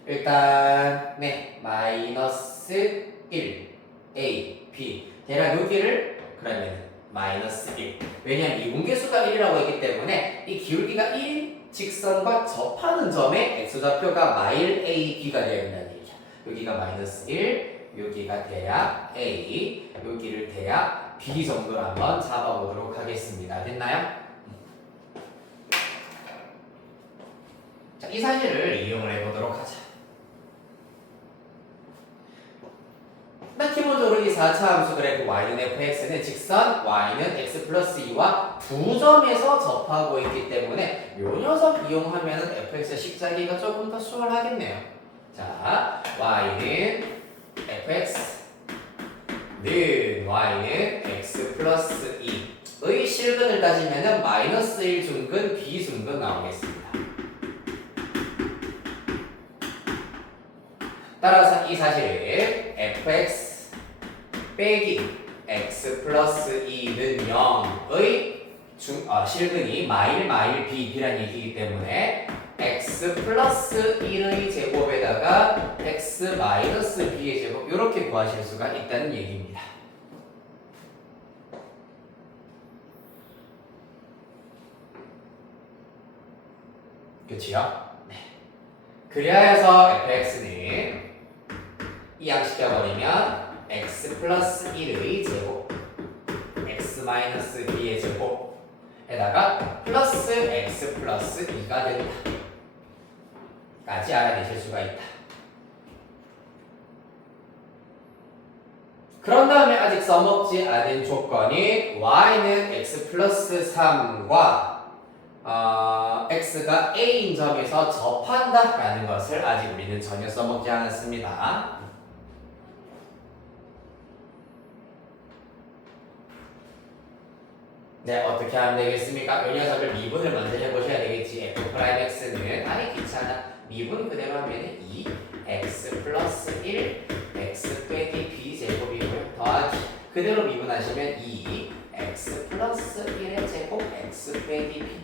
일단 마이너스 1, A, B 대략 여기를 그러면 마이너스 1. 왜냐하면 이 문계수가 1이라고 했기 때문에 이 기울기가 1인 직선과 접하는 점에 x좌표가 마일 A, B가 되어야 된다는 얘기죠. 여기가 마이너스 1, 여기가 대략 A, 여기를 대략 B 정도로 한번 잡아보도록 하겠습니다. 됐나요? 자, 이 사실을 이용을 해보도록 하자. 기본적으로 이 4차 함수 그래프 y는 fx는 직선 y는 x 플러스 2와 두 점에서 접하고 있기 때문에 요 녀석 이용하면 fx의 식자기가 조금 더 수월하겠네요. 자, y는 x 플러스 2의 실근을 따지면 마이너스 1 중근, b 중근 나오겠습니다. 따라서 이 사실을 fx 빼기 x 플러스 2는 0의 실근이 마일 b란 얘기이기 때문에 x 플러스 1의 제곱에다가 x 마이너스 b의 제곱 이렇게 구하실 수가 있다는 얘기입니다. 그치요? 네. 그래야 해서 fx는 이항시켜버리면 x 플러스 1의 제곱 x 마이너스 b의 제곱에다가 플러스 x 플러스 2가 된다 까지 알아내실 수가 있다. 그런 다음에 아직 써먹지 않은 조건이 y는 x 플러스 3과 x가 a인 점에서 접한다 라는 것을 아직 우리는 전혀 써먹지 않았습니다. 네, 어떻게 하면 되겠습니까? 이 녀석을 미분을 먼저 해보셔야 되겠지. f'x는 아니 귀찮아. 미분 그대로 하면 2 x 플러스 1 x 빼기 b 제곱이고요. 더하기 그대로 미분하시면 2 x 플러스 1의 제곱 x 빼기 b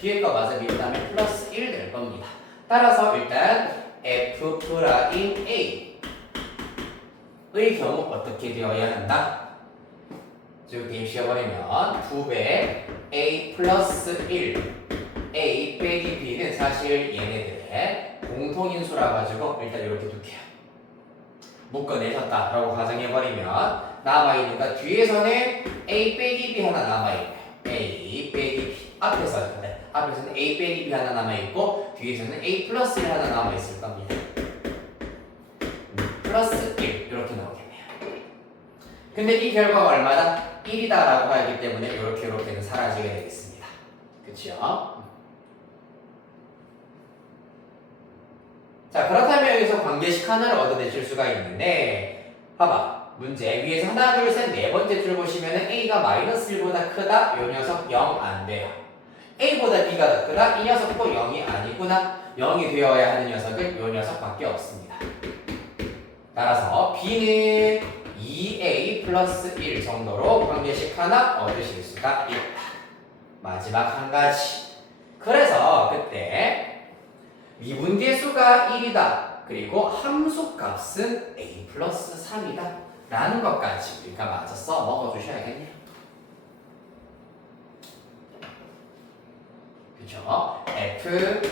뒤에 거 마저 미분하면 플러스 1 될 겁니다. 따라서 일단 f 프라임 a의 경우 어떻게 되어야 한다? 쭉 대입시켜버리면 2배 a 플러스 1 a 빼기 b는 사실 얘네들의 공통인수라 가지고 일단 이렇게 둘게요. 묶어내셨다라고 가정해버리면 남아있는가 뒤에서는 a 빼기 b 하나 남아있고요. a 빼기 b 앞에서는 a 빼기 b 하나 남아있고 뒤에서는 a 플러스 1 하나 남아있을 겁니다. 플러스 1 이렇게 나오겠네요. 근데 이 결과가 얼마다? 1이다 라고 하기 때문에 이렇게는 사라지게 되겠습니다. 그치요? 자, 그렇다면 여기서 관계식 하나를 얻어내실 수가 있는데 봐봐, 문제 위에서 하나 둘 셋 네 번째 줄 보시면은 a가 마이너스 1보다 크다. 요 녀석 0 안 돼요. a보다 b가 더 크다. 이 녀석도 0이 아니구나. 0이 되어야 하는 녀석은 요 녀석밖에 없습니다. 따라서 b는 2a 플러스 1 정도로 관계식 하나 얻으실 수가 있다. 마지막 한 가지. 그래서 그때 미분계수가 1이다. 그리고 함수값은 a 플러스 3이다. 라는 것까지 우리가 마저 써 먹어주셔야겠네요. 그쵸? FA는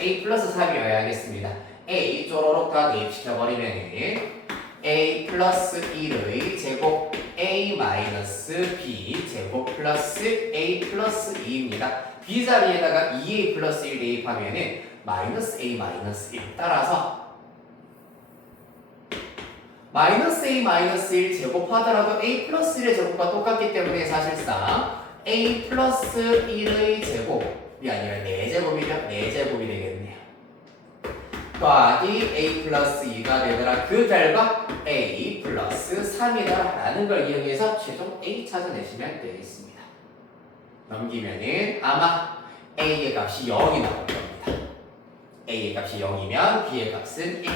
a 플러스 3이어야 하겠습니다. a 쪼로록 다 대입시켜버리면은 a 플러스 1의 제곱 a 마이너스 b 제곱 플러스 a 플러스 2입니다. b 자리에다가 2a 플러스 1 대입하면은 마이너스 a 마이너스 1 따라서 마이너스 a 마이너스 1 제곱하더라도 a 플러스 1의 제곱과 똑같기 때문에 사실상 a 플러스 1의 제곱이 아니라 4제곱이죠. 4제곱이 되겠네요. 더하기 a 플러스 2가 되더라. 그 결과 a 플러스 3이다 라는 걸 이용해서 최종 a 찾아내시면 되겠습니다. 넘기면은 아마 a의 값이 0이 나올 겁니다. a의 값이 0이면 b의 값은 1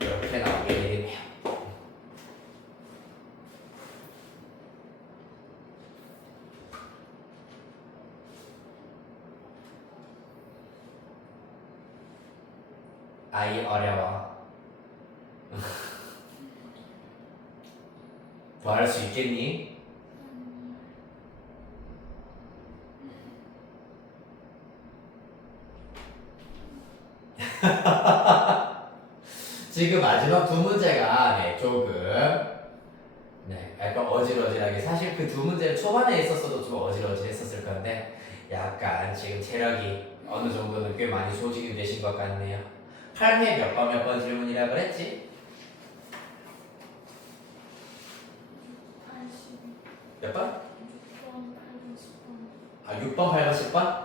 이렇게 나오게 되겠네요. 아이 어려워. 더 할 수 있겠니? 지금 마지막 두 문제가 조금 약간 어질어질하게 사실 그 두 문제는 초반에 있었어도 좀 어질어질했었을 건데 약간 지금 체력이 어느 정도는 꽤 많이 소진이 되신 것 같네요. 8회 몇 번 질문이라 그랬지? 80. 몇 번? 6번, 8번, 10번. 아 6번, 8번, 10번?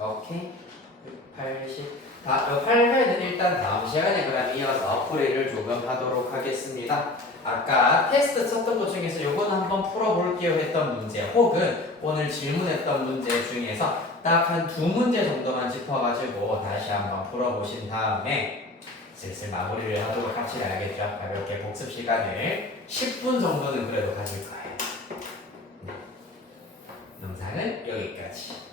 오케이. 80. 8회는 일단 다음 시간에 그럼 이어서 풀이를 조금 하도록 하겠습니다. 아까 테스트 썼던 것 중에서 요거는 한번 풀어볼게요 했던 문제 혹은 오늘 질문했던 문제 중에서 딱 한 두 문제 정도만 짚어가지고 다시 한번 풀어보신 다음에 슬슬 마무리를 하도록 하셔야겠죠. 가볍게 복습 시간을 10분 정도는 그래도 가질 거예요. 영상은 여기까지.